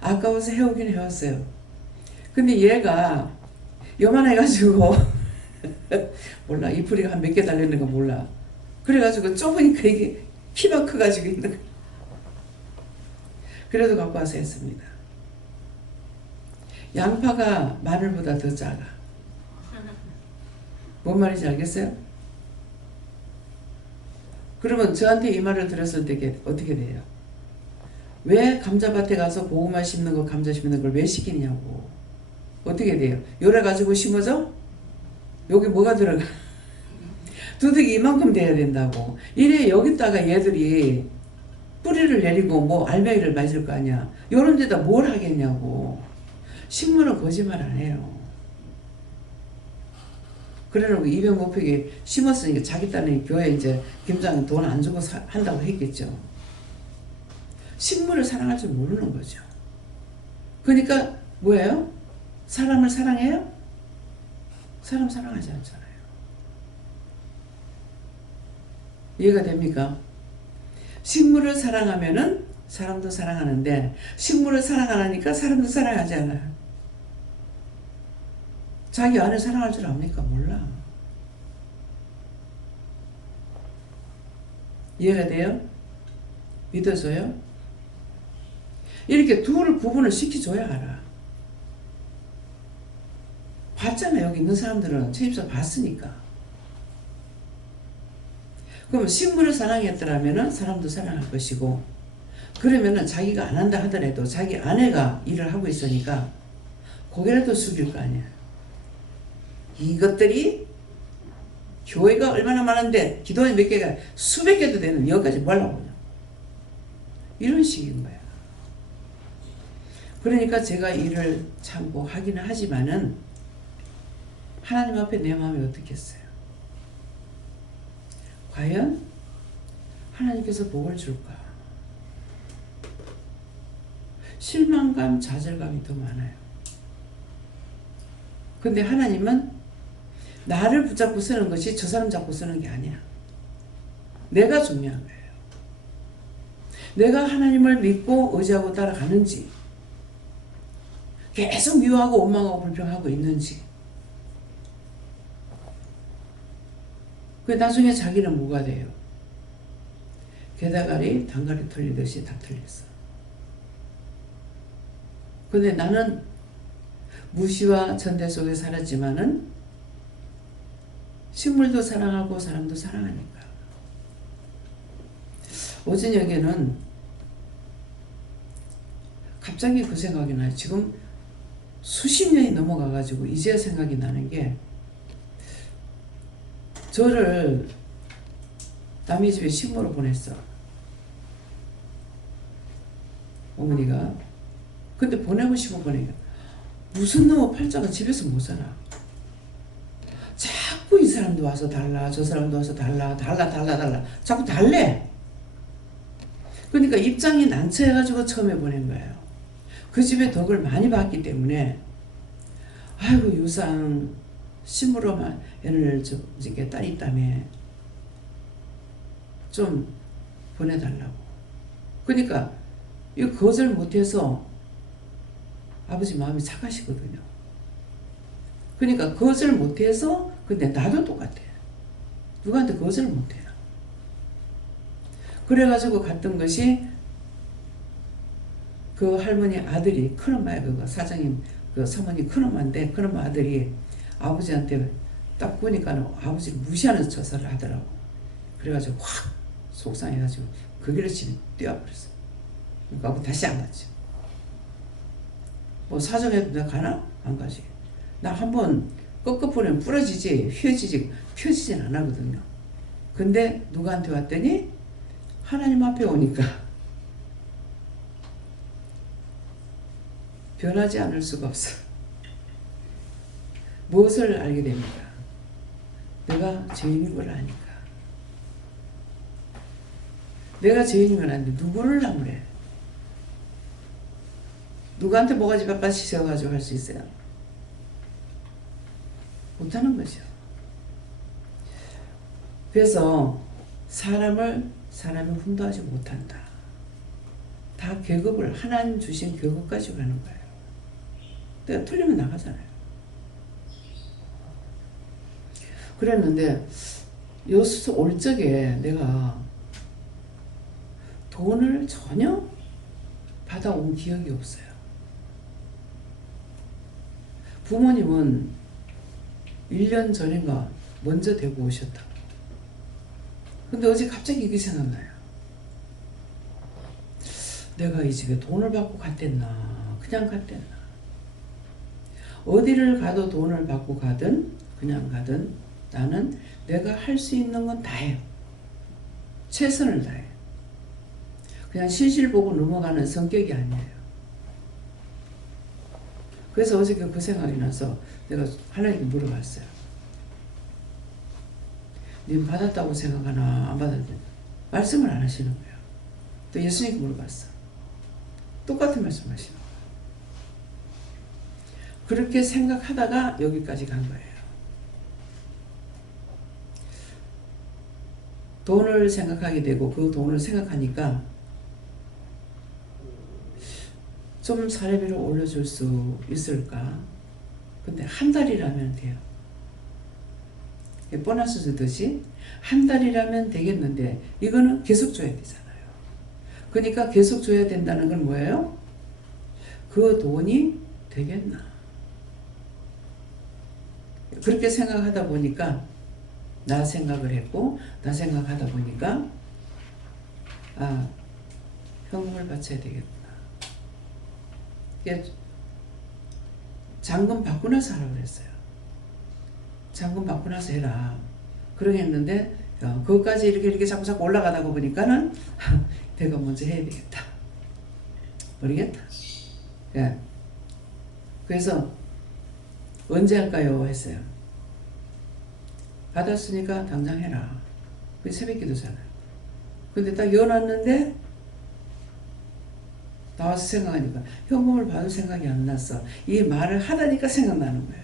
아까워서 해오긴 해왔어요. 근데 얘가 요만해가지고 몰라 이풀이가 한 몇 개 달려있는 거 몰라. 그래가지고 좁으니까 이게 키가 커가지고 있는 거. 그래도 갖고 와서 했습니다. 양파가 마늘보다 더 작아. 뭔 말인지 알겠어요? 그러면 저한테 이 말을 들었을 때 어떻게 돼요? 왜 감자밭에 가서 고구마 심는 거 감자 심는 걸 왜 시키냐고. 어떻게 돼요? 요래 가지고 심어져? 여기 뭐가 들어가? 두둑이 이만큼 돼야 된다고. 이래 여기다가 얘들이 뿌리를 내리고 뭐 알맹이를 맺을 거 아니야. 요런 데다 뭘 하겠냐고. 식물은 거짓말 안 해요. 그래놓고 200 몇 포기 심었으니까 자기 딴에 교회 이제 김장 돈 안 주고 한다고 했겠죠. 식물을 사랑할 줄 모르는 거죠. 그러니까 뭐예요? 사람을 사랑해요? 사람 사랑하지 않잖아요. 이해가 됩니까? 식물을 사랑하면은 사람도 사랑하는데 식물을 사랑 안 하니까 사람도 사랑하지 않아요. 자기 안에 사랑할 줄 압니까? 몰라. 이해가 돼요? 믿어줘요? 이렇게 둘을 구분을 시켜줘야 알아. 봤잖아. 여기 있는 사람들은 체입사 봤으니까. 그럼 식물을 사랑했더라면 사람도 사랑할 것이고, 그러면은 자기가 안 한다 하더라도 자기 아내가 일을 하고 있으니까 고개라도 숙일 거 아니야. 이것들이 교회가 얼마나 많은데 기도원이 몇 개가 수백 개도 되는 여기까지 뭐 하려고 그러냐. 이런 식인 거야. 그러니까 제가 일을 참고 하기는 하지만은 하나님 앞에 내 마음이 어떻겠어요? 과연 하나님께서 복을 줄까? 실망감, 좌절감이 더 많아요. 근데 하나님은 나를 붙잡고 쓰는 것이 저 사람 잡고 쓰는 게 아니야. 내가 중요한 거예요. 내가 하나님을 믿고 의지하고 따라가는지, 계속 미워하고 원망하고 불평하고 있는지. 그 나중에 자기는 뭐가 돼요? 게다가리 단가리 털리듯이 다 털렸어. 근데 나는 무시와 전대 속에 살았지만은 식물도 사랑하고 사람도 사랑하니까. 오전역에는 갑자기 그 생각이 나요. 지금 수십 년이 넘어가가지고 이제야 생각이 나는 게, 저를 남의 집에 식모로 보냈어. 어머니가. 근데 보내고 싶어 보내요. 무슨 놈의 팔자가 집에서 못 살아. 자꾸 이 사람도 와서 달라, 저 사람도 와서 달라. 자꾸 달래. 그러니까 입장이 난처해가지고 처음에 보낸 거예요. 그 집에 덕을 많이 봤기 때문에, 아이고 유상 심으로만 애를 이렇게 딸이 있다며 좀 보내달라고. 그러니까 이 거절 못해서 아버지 마음이 착하시거든요. 그러니까 거절 못해서, 근데 나도 똑같아. 누구한테 거절 못해요. 그래가지고 갔던 것이 그 할머니 아들이, 큰엄마야, 그거 사장님 그 사모님 큰엄마인데, 큰엄마 아들이 아버지한테 딱 보니까 아버지를 무시하는 처사를 하더라고. 그래가지고 확 속상해가지고 그 길을 집에 뛰어버렸어. 그러니까 다시 안 갔지. 뭐 사정해도 내가 가나? 안 가지. 나 한번 꺾어보면 부러지지 휘어지지 펴지진 안 하거든요. 근데 누구한테 왔더니 하나님 앞에 오니까 변하지 않을 수가 없어. 무엇을 알게 됩니까? 내가 죄인인 걸 아니까. 내가 죄인인 걸 아는데 누구를 나무래? 누구한테 모가지 빳빳이 세워가지고 할 수 있어요? 못하는 거죠. 그래서 사람이 훈도하지 못한다. 다 계급을 하나님 주신 계급 가지고 가는 거예요. 내가 틀리면 나가잖아요. 그랬는데 요수 올 적에 내가 돈을 전혀 받아온 기억이 없어요. 부모님은 1년 전인가 먼저 대고 오셨다고. 근데 어제 갑자기 이게 생각나요. 내가 이 집에 돈을 받고 갔댔나 그냥 갔댔나. 어디를 가도 돈을 받고 가든 그냥 가든 나는 내가 할 수 있는 건 다 해요. 최선을 다해. 그냥 실실 보고 넘어가는 성격이 아니에요. 그래서 어제 그 생각이 나서 내가 하나님께 물어봤어요. 님 받았다고 생각하나 안 받았는데 말씀을 안 하시는 거예요. 또 예수님께 물어봤어. 똑같은 말씀 하시는 거예요. 그렇게 생각하다가 여기까지 간 거예요. 돈을 생각하게 되고 그 돈을 생각하니까 좀 사례비를 올려줄 수 있을까? 근데 한 달이라면 돼요. 보너스 주듯이 한 달이라면 되겠는데 이거는 계속 줘야 되잖아요. 그러니까 계속 줘야 된다는 건 뭐예요? 그 돈이 되겠나? 그렇게 생각하다 보니까 나 생각을 했고 나 생각하다 보니까 현금을 바쳐야 되겠구나. 잔금 받고 나서 하라고 그랬어요. 잔금 받고 나서 해라. 그러겠는데 그것까지 이렇게 자꾸 올라가다 보니까는 내가 먼저 해야 되겠다. 모르겠다. 예. 그래서 언제 할까요? 했어요. 받았으니까 당장 해라. 그게 새벽기도잖아요. 근데 딱 열어놨는데 나와서 생각하니까 현금을 받을 생각이 안 났어. 이 말을 하다니까 생각나는 거예요.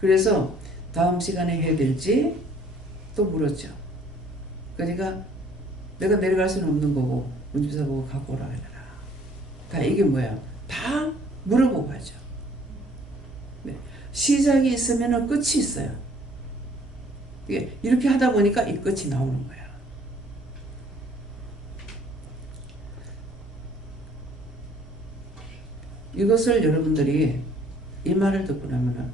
그래서 다음 시간에 해야 될지 또 물었죠. 그러니까 내가 내려갈 수는 없는 거고 운전사 보고 갖고 오라 그래라. 다 이게 뭐야? 다 물어보고 하죠. 네. 시작이 있으면 끝이 있어요. 이렇게 하다 보니까 이 끝이 나오는 거야. 이것을 여러분들이 이 말을 듣고 나면은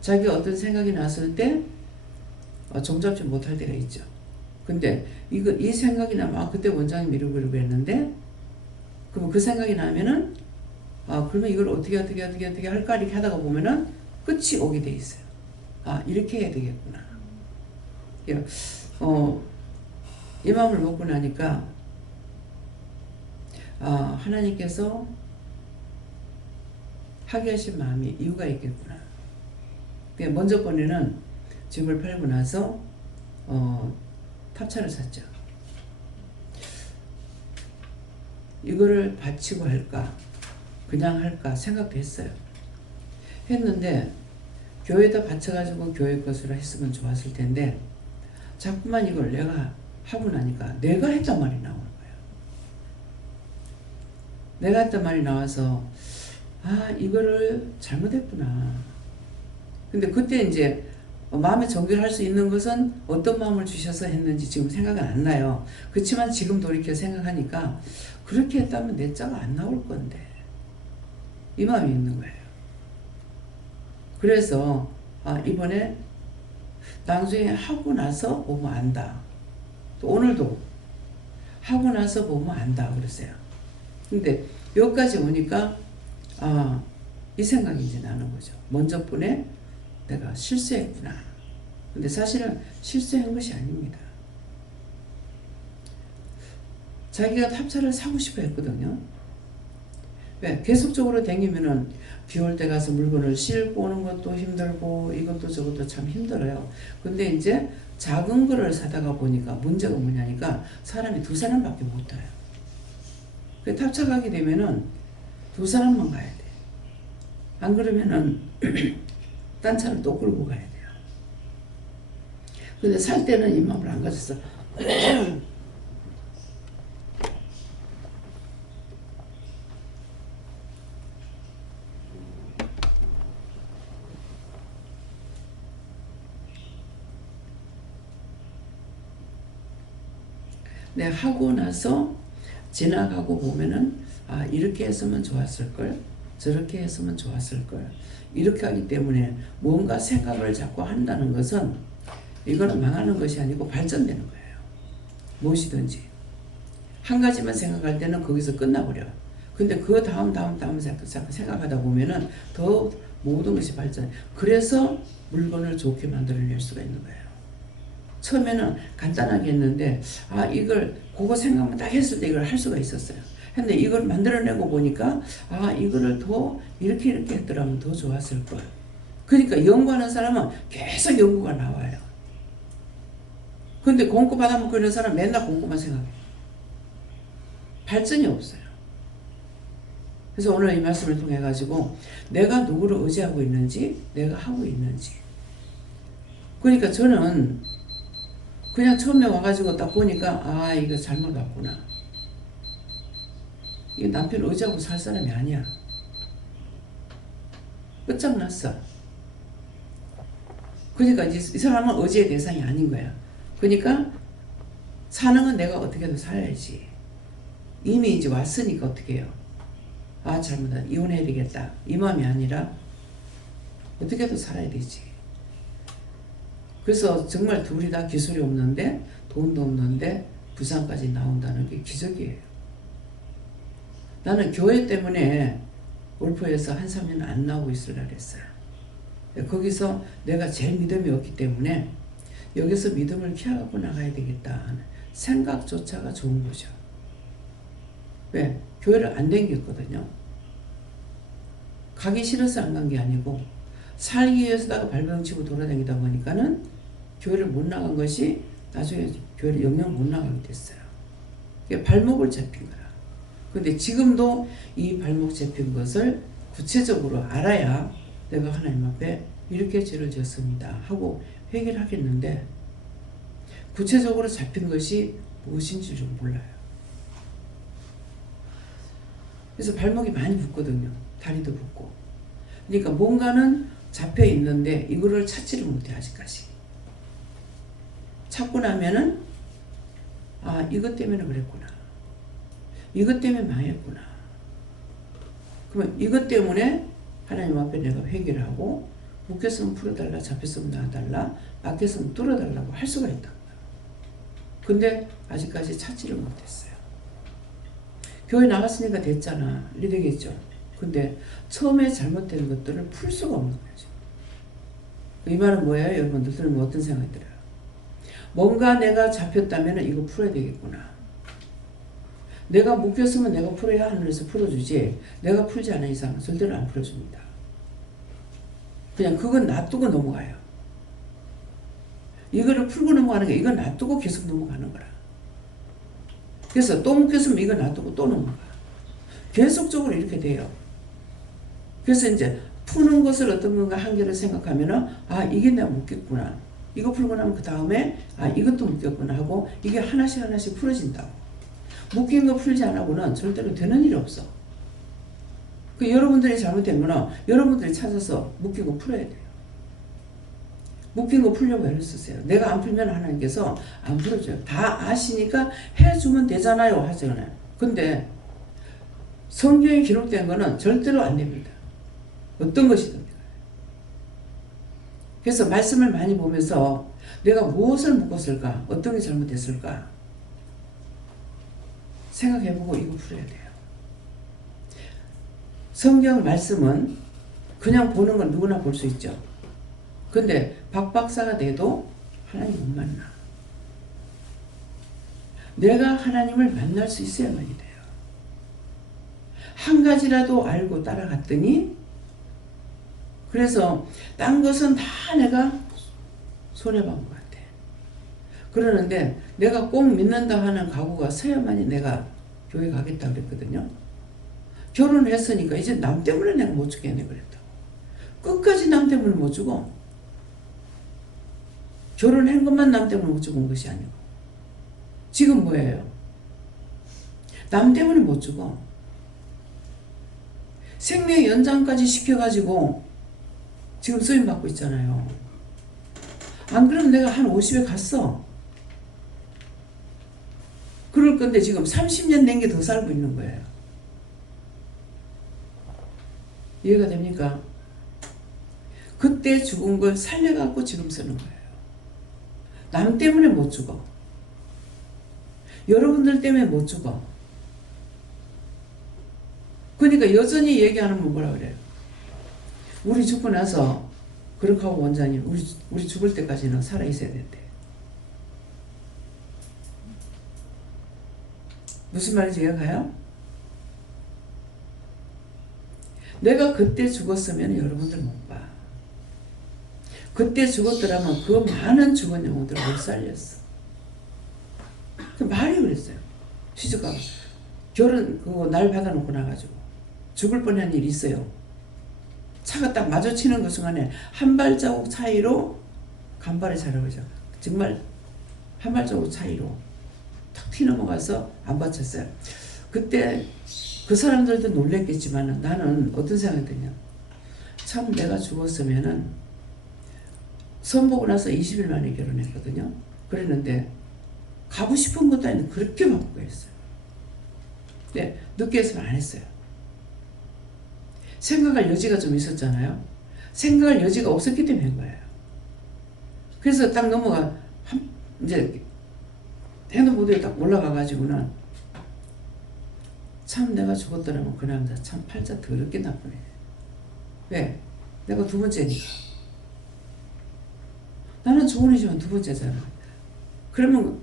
자기 어떤 생각이 났을 때 종잡지 못할 때가 있죠. 근데 이 생각이 나면 그때 원장님 이러고 했는데 그럼 그 생각이 나면은 그러면 이걸 어떻게 할까 이렇게 하다가 보면은 끝이 오게 돼 있어요. 이렇게 해야 되겠구나. 이 마음을 먹고 나니까 하나님께서 하게 하신 마음이 이유가 있겠구나. 먼저 번에는 집을 팔고 나서 탑차를 샀죠. 이거를 바치고 할까 그냥 할까 생각도 했어요. 했는데 교회에다 바쳐가지고 교회 것으로 했으면 좋았을 텐데 자꾸만 이걸 내가 하고 나니까 내가 했단 말이 나오는 거예요. 내가 했단 말이 나와서 이거를 잘못했구나. 근데 그때 이제 마음의 정결을 할 수 있는 것은 어떤 마음을 주셔서 했는지 지금 생각은 안 나요. 그렇지만 지금 돌이켜 생각하니까 그렇게 했다면 내 자가 안 나올 건데 이 마음이 있는 거예요. 그래서 이번에 나중에 하고 나서 보면 안다. 또 오늘도 하고 나서 보면 안다 그랬어요. 근데 여기까지 오니까 이 생각이 이제 나는 거죠. 먼저 분에 내가 실수했구나. 근데 사실은 실수한 것이 아닙니다. 자기가 탑차를 사고 싶어 했거든요. 왜? 계속적으로 다니면은 비 올 때 가서 물건을 싣고 오는 것도 힘들고 이것도 저것도 참 힘들어요. 근데 이제 작은 거를 사다가 보니까 문제가 뭐냐니까 사람이 두 사람밖에 못 타요. 그 탑차 가게 되면은 두 사람만 가야 돼. 안 그러면은 딴 차를 또 끌고 가야 돼요. 근데 살 때는 이 마음을 안 가졌어. 네, 하고 나서 지나가고 보면은 아, 이렇게 했으면 좋았을걸, 저렇게 했으면 좋았을걸. 이렇게 하기 때문에 뭔가 생각을 자꾸 한다는 것은 이거는 망하는 것이 아니고 발전되는 거예요. 무엇이든지 한 가지만 생각할 때는 거기서 끝나버려. 근데 그 다음 자꾸 생각하다 보면은 더 모든 것이 발전. 그래서 물건을 좋게 만들어낼 수가 있는 거예요. 처음에는 간단하게 했는데 아, 이걸 그거 생각만 딱 했을 때 이걸 할 수가 있었어요. 근데 이걸 만들어내고 보니까 아, 이거를 더 이렇게 했더라면 더 좋았을 거야. 그러니까 연구하는 사람은 계속 연구가 나와요. 근데 공부 받아먹고 있는 사람은 맨날 공부만 생각해. 발전이 없어요. 그래서 오늘 이 말씀을 통해 가지고 내가 누구를 의지하고 있는지, 내가 하고 있는지. 그러니까 저는 그냥 처음에 와가지고 딱 보니까 아, 이거 잘못 왔구나. 이게 남편 의지하고 살 사람이 아니야. 끝장났어. 그러니까 이제 이 사람은 의지의 대상이 아닌 거야. 그러니까 사는 건 내가 어떻게든 살아야지. 이미 이제 왔으니까 어떻게 해요? 아, 잘못했다. 이혼해야 되겠다. 이 마음이 아니라 어떻게든 살아야 되지. 그래서 정말 둘이 다 기술이 없는데 돈도 없는데 부산까지 나온다는 게 기적이에요. 나는 교회 때문에 울프에서 한 3년 안 나오고 있으라 그랬어요. 거기서 내가 제일 믿음이 없기 때문에 여기서 믿음을 키워갖고 나가야 되겠다 하는 생각조차가 좋은 거죠. 왜? 교회를 안 다녔거든요. 가기 싫어서 안 간 게 아니고 살기 위해서다가 발버둥치고 돌아다니다 보니까는 교회를 못 나간 것이 나중에 교회를 영영 못 나가게 됐어요. 발목을 잡힌 거야. 근데 지금도 이 발목 잡힌 것을 구체적으로 알아야 내가 하나님 앞에 이렇게 죄를 지었습니다 하고 회개를 하겠는데 구체적으로 잡힌 것이 무엇인지 좀 몰라요. 그래서 발목이 많이 붓거든요. 다리도 붓고. 그러니까 뭔가는 잡혀 있는데 이거를 찾지를 못해 아직까지. 찾고 나면은 아, 이것 때문에 그랬구나. 이것 때문에 망했구나. 그러면 이것 때문에 하나님 앞에 내가 회개를 하고 묶였으면 풀어달라, 잡혔으면 놔달라, 막혔으면 뚫어달라고 할 수가 있다. 근데 아직까지 찾지를 못했어요. 교회 나갔으니까 됐잖아. 이래 되겠죠. 근데 처음에 잘못된 것들을 풀 수가 없는 거죠. 이 말은 뭐예요? 여러분들 들으면 어떤 생각이 들어요? 뭔가 내가 잡혔다면 이거 풀어야 되겠구나. 내가 묶였으면 내가 풀어야 하늘에서 풀어주지 내가 풀지 않은 이상 절대로 안 풀어줍니다. 그냥 그건 놔두고 넘어가요. 이거를 풀고 넘어가는 게 이건 놔두고 계속 넘어가는 거라. 그래서 또 묶였으면 이거 놔두고 또 넘어가. 계속적으로 이렇게 돼요. 그래서 이제 푸는 것을 어떤 건가 한계를 생각하면은 아, 이게 내가 묶였구나. 이거 풀고 나면 그 다음에 아, 이것도 묶였구나 하고 이게 하나씩 풀어진다고. 묶인 거 풀지 않고는 절대로 되는 일이 없어. 그 여러분들이 잘못된 거는 여러분들이 찾아서 묶인 거 풀어야 돼요. 묶인 거 풀려고 애를 쓰세요. 내가 안 풀면 하나님께서 안 풀어줘요. 다 아시니까 해주면 되잖아요 하잖아요. 근데 성경에 기록된 거는 절대로 안 됩니다. 어떤 것이든. 그래서 말씀을 많이 보면서 내가 무엇을 묶었을까? 어떤 게 잘못됐을까? 생각해보고 이거 풀어야 돼요. 성경 말씀은 그냥 보는 건 누구나 볼 수 있죠. 근데 박 박사가 돼도 하나님 못 만나. 내가 하나님을 만날 수 있어야만이 돼요. 한 가지라도 알고 따라갔더니 그래서 딴 것은 다 내가 손해본 것 같아. 그러는데 내가 꼭 믿는다 하는 각오가 서야만이 내가 교회 가겠다 그랬거든요. 결혼했으니까 이제 남 때문에 내가 못 죽겠네 그랬다고. 끝까지 남 때문에 못 죽어. 결혼한 것만 남 때문에 못 죽은 것이 아니고 지금 뭐예요? 남 때문에 못 죽어. 생명 연장까지 시켜가지고 지금 쓰임 받고 있잖아요. 안 그러면 내가 한 50에 갔어. 그럴 건데 지금 30년 된 게 더 살고 있는 거예요. 이해가 됩니까? 그때 죽은 걸 살려갖고 지금 쓰는 거예요. 남 때문에 못 죽어. 여러분들 때문에 못 죽어. 그러니까 여전히 얘기하는 뭐라 그래요? 우리 죽고 나서 그렇게 하고 원장님 우리 죽을 때까지는 살아 있어야 된대. 무슨 말인지 이해가 가요? 내가 그때 죽었으면 여러분들 못 봐. 그때 죽었더라면 그 많은 죽은 영혼들을 못 살렸어. 그 말이 그랬어요. 시집가고 결혼 그거 날 받아놓고 나가지고 죽을 뻔한 일이 있어요. 차가 딱 마주치는 그 순간에 한 발자국 차이로 간발의 자락이죠. 정말 한 발자국 차이로 탁 튀어넘어가서 안 받쳤어요. 그때 그 사람들도 놀랬겠지만 나는 어떤 생각이 드냐. 참 내가 죽었으면은 선보고 나서 20일 만에 결혼했거든요. 그랬는데 가고 싶은 것도 아닌데 그렇게 바쁘게 했어요. 근데 늦게 했으면 안 했어요. 생각할 여지가 좀 있었잖아요. 생각할 여지가 없었기 때문에 한 거예요. 그래서 딱 넘어가 이제 핸드보드에 딱 올라가가지고는 참 내가 죽었더라면 그 남자 참 팔자 더럽게 나쁘네. 왜? 내가 두 번째니까. 나는 좋은이지만 두 번째잖아. 그러면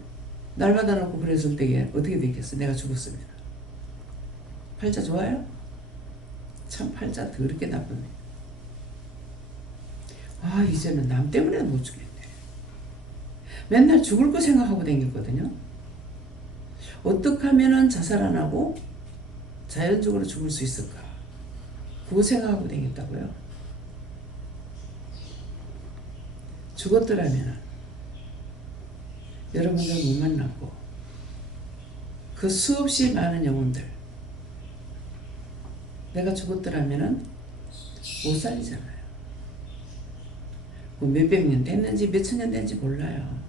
날 받아놓고 그랬을 때에 어떻게 되겠어? 내가 죽었으면. 팔자 좋아요? 참 팔자 더럽게 나쁘네. 아 이제는 남 때문에 못 죽겠네. 맨날 죽을 거 생각하고 다녔거든요. 어떻게 하면 자살 안 하고 자연적으로 죽을 수 있을까? 그거 생각하고 다녔다고요. 죽었더라면 여러분들 못 만났고 그 수없이 많은 영혼들 내가 죽었더라면 못 살리잖아요. 뭐 몇백 년 됐는지 몇천 년 됐는지 몰라요.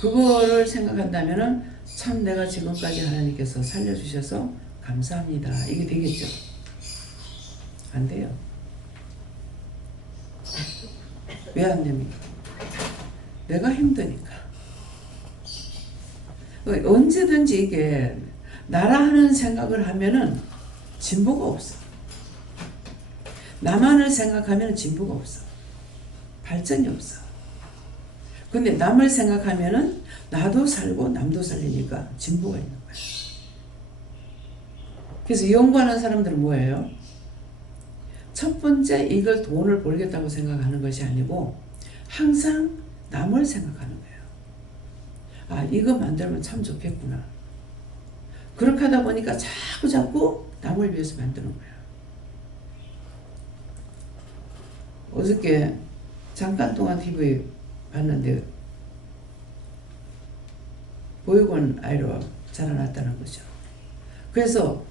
그거를 생각한다면은 참 내가 지금까지 하나님께서 살려주셔서 감사합니다. 이게 되겠죠? 안 돼요. 왜 안 됩니까? 내가 힘드니까. 언제든지 이게 나라 하는 생각을 하면은 진보가 없어. 나만을 생각하면 진보가 없어. 발전이 없어. 근데 남을 생각하면은 나도 살고 남도 살리니까 진보가 있는 거야. 그래서 연구하는 사람들은 뭐예요? 첫 번째 이걸 돈을 벌겠다고 생각하는 것이 아니고 항상 남을 생각하는 거예요. 아 이거 만들면 참 좋겠구나. 그렇게 하다 보니까 자꾸 남을 위해서 만드는 거예요. 어저께 잠깐 동안 TV 봤는데 보육원 아이로 자라났다는 거죠. 그래서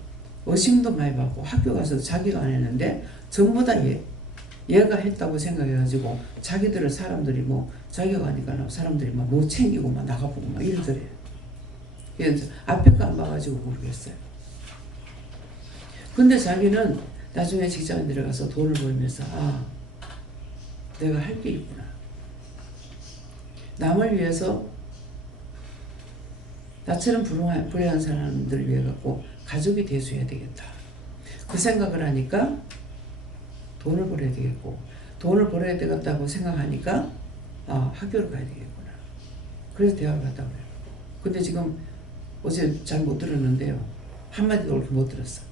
의심도 많이 받고 학교 가서 자기가 안 했는데 전부 다 얘가 했다고 생각해가지고 자기들을 사람들이 뭐 자기가 하니까 사람들이 막 못 챙기고 막 나가보고 막 이러더래요. 그래서 앞에 거 안 봐가지고 모르겠어요. 근데 자기는 나중에 직장에 들어가서 돈을 벌면서 아 내가 할 게 있구나. 남을 위해서 나처럼 불행한 사람들을 위해 갖고 가족이 대수해야 되겠다. 그 생각을 하니까 돈을 벌어야 되겠고, 돈을 벌어야 되겠다고 생각하니까 학교를 가야 되겠구나. 그래서 대학을 갔다 그래요. 근데 지금 어제 잘 못 들었는데요. 한마디도 그렇게 못 들었어.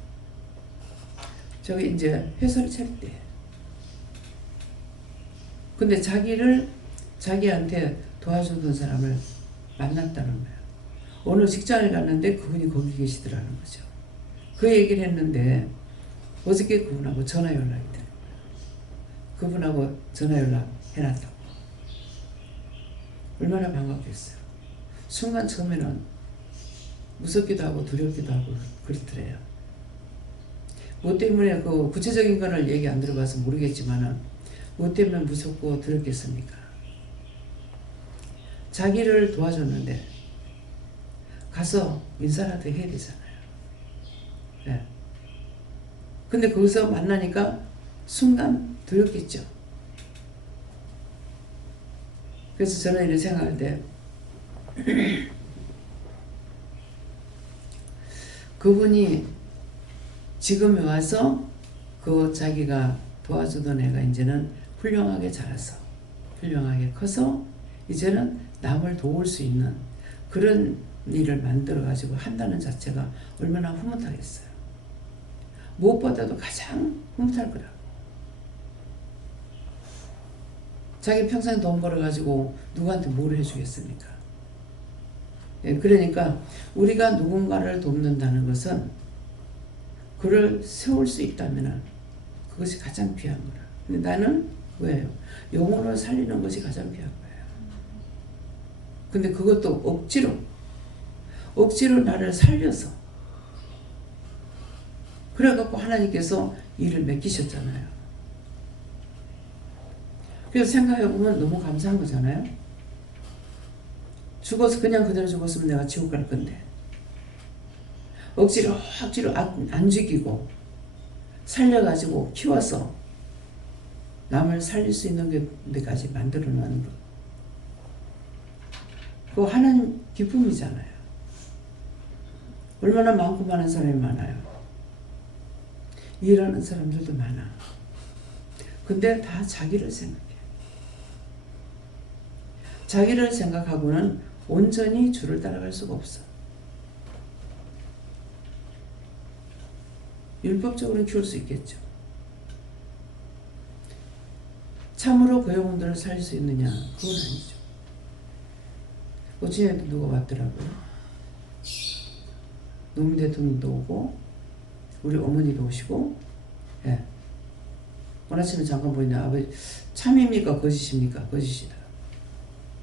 저기 이제 회사를 차렸대. 근데 자기한테 도와주던 사람을 만났다는 거야. 어느 직장에 갔는데 그분이 거기 계시더라는 거죠. 그 얘기를 했는데 어저께 그분하고 전화 연락이 되는 거야. 그분하고 전화 연락 해놨다고. 얼마나 반갑겠어요. 순간 처음에는 무섭기도 하고 두렵기도 하고 그렇더래요. 뭐 때문에 그 구체적인 거를 얘기 안 들어봐서 모르겠지만은 뭐 때문에 무섭고 두렵겠습니까? 자기를 도와줬는데 가서 인사라도 해야 되잖아요. 네. 근데 거기서 만나니까 순간 두렵겠죠. 그래서 저는 이런 생각할 때 그분이 지금에 와서 그 자기가 도와주던 애가 이제는 훌륭하게 자라서 훌륭하게 커서 이제는 남을 도울 수 있는 그런 일을 만들어 가지고 한다는 자체가 얼마나 흐뭇하겠어요. 무엇보다도 가장 흐뭇할 거라고. 자기 평생 돈 벌어 가지고 누구한테 뭘 해주겠습니까? 예, 그러니까 우리가 누군가를 돕는다는 것은 그를 세울 수 있다면 그것이 가장 귀한 거라. 근데 나는 왜요? 영혼을 살리는 것이 가장 귀한 거예요. 근데 그것도 억지로 나를 살려서 그래갖고 하나님께서 일을 맡기셨잖아요. 그래서 생각해보면 너무 감사한 거잖아요. 죽어서 그냥 그대로 죽었으면 내가 지옥 갈 건데 억지로 안 죽이고 살려가지고 키워서 남을 살릴 수 있는 데까지 만들어 놓는 것. 그거 하나님 기쁨이잖아요. 얼마나 많고 많은 사람이 많아요. 일하는 사람들도 많아. 근데 다 자기를 생각해. 자기를 생각하고는 온전히 주를 따라갈 수가 없어. 율법적으로는 키울 수 있겠죠. 참으로 그 영혼들을 살릴 수 있느냐? 그건 아니죠. 어찌에도 누가 왔더라고요. 노무현 대통령도 오고 우리 어머니도 오시고, 예. 오늘 아침에 잠깐 보니까 아버지 참입니까 거짓입니까? 거짓이다.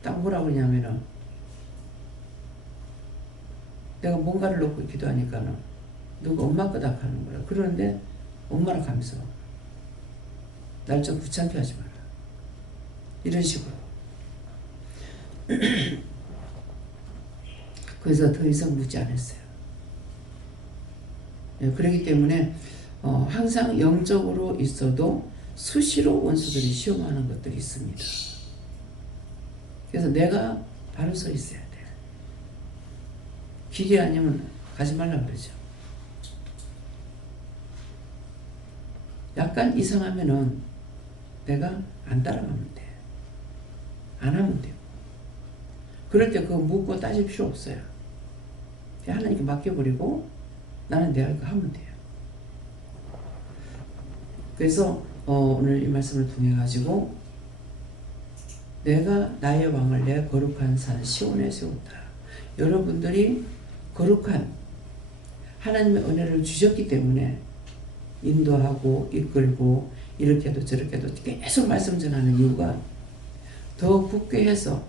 딱 뭐라고 그러냐면은 내가 뭔가를 놓고 기도하니까는 누가 엄마 거다 하는 거야. 그러는데 엄마라 하면서 날 좀 귀찮게 하지 마라. 이런 식으로. 그래서 더 이상 묻지 않았어요. 예, 그렇기 때문에 항상 영적으로 있어도 수시로 원수들이 시험하는 것들이 있습니다. 그래서 내가 바로 서 있어야 돼. 길이 아니면 가지 말라 그러죠. 약간 이상하면은 내가 안 따라가면 돼. 안 하면 돼요. 그럴 때 그거 묻고 따질 필요 없어요. 하나님께 맡겨버리고 나는 내 할 거 하면 돼요. 그래서 오늘 이 말씀을 통해 가지고 내가 나의 왕을 내 거룩한 산 시온에 세웠다. 여러분들이 거룩한 하나님의 은혜를 주셨기 때문에 인도하고 이끌고 이렇게도 저렇게도 계속 말씀 전하는 이유가 더 굳게 해서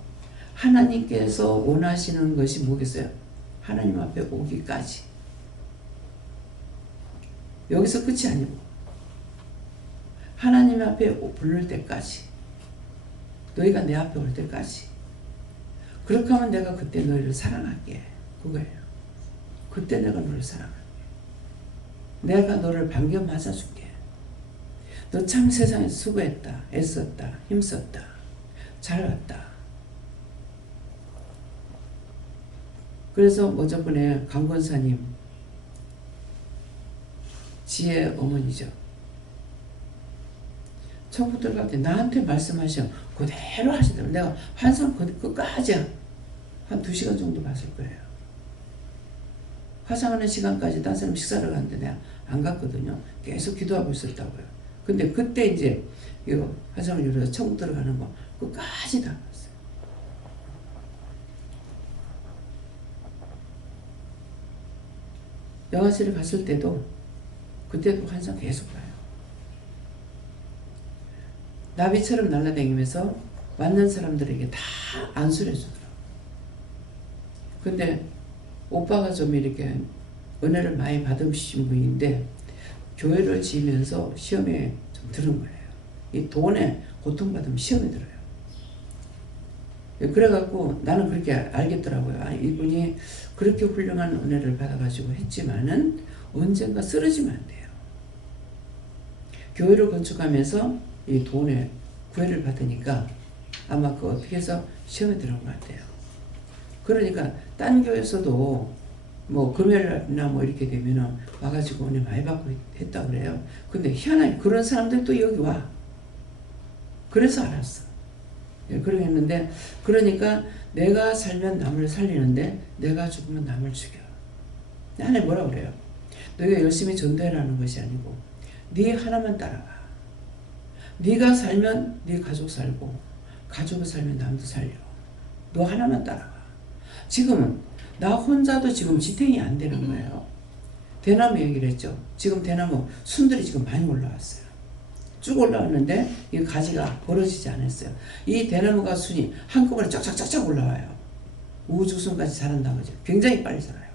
하나님께서 원하시는 것이 뭐겠어요? 하나님 앞에 오기까지. 여기서 끝이 아니고 하나님 앞에 부를 때까지, 너희가 내 앞에 올 때까지. 그렇게 하면 내가 그때 너희를 사랑할게. 그거예요. 그때 내가 너를 사랑할게. 내가 너를 반겨 맞아줄게. 너 참 세상에 수고했다, 애썼다, 힘썼다, 잘 왔다. 그래서 저번에 강권사님 지혜 어머니죠. 천국 들어갈 때 나한테 말씀하셔 그대로 하시더라고. 내가 환상 끝까지 한 2시간 정도 봤을 거예요. 화상하는 시간까지 딴 사람 식사를 갔는데 내가 안 갔거든요. 계속 기도하고 있었다고요. 근데 그때 이제 이거 화상을 이루어서 천국 들어가는 거 끝까지 다 봤어요. 영화실에 갔을 때도 그때도 환상 계속 봐요. 나비처럼 날아다니면서 왔는 사람들에게 다 안수를 해주더라고요. 근데 오빠가 좀 이렇게 은혜를 많이 받으신 분인데 교회를 지으면서 시험에 좀 들은 거예요. 이 돈에 고통받으면 시험에 들어요. 그래갖고 나는 그렇게 알겠더라고요. 아, 이분이 그렇게 훌륭한 은혜를 받아가지고 했지만은 언젠가 쓰러지면 안 돼요. 교회를 건축하면서 이 돈에 구애를 받으니까 아마 그 어떻게 해서 시험에 들어간 것 같아요. 그러니까 딴 교회에서도 뭐 금요일이나 뭐 이렇게 되면은 와가지고 은혜 많이 받고 했다 그래요. 근데 희한하게 그런 사람들도 여기 와. 그래서 알았어. 예, 그러겠는데 그러니까 내가 살면 남을 살리는데 내가 죽으면 남을 죽여. 나는 뭐라 그래요? 너희가 열심히 전도해라는 것이 아니고 네 하나만 따라가. 네가 살면 네 가족 살고 가족을 살면 남도 살려. 너 하나만 따라가. 지금은 나 혼자도 지금 지탱이 안 되는 거예요. 대나무 얘기를 했죠. 지금 대나무 순들이 지금 많이 올라왔어요. 쭉 올라왔는데 이 가지가 벌어지지 않았어요. 이 대나무가 순이 한꺼번에 쫙쫙쫙쫙 올라와요. 우주순까지 자란다는 거죠. 굉장히 빨리 자라요.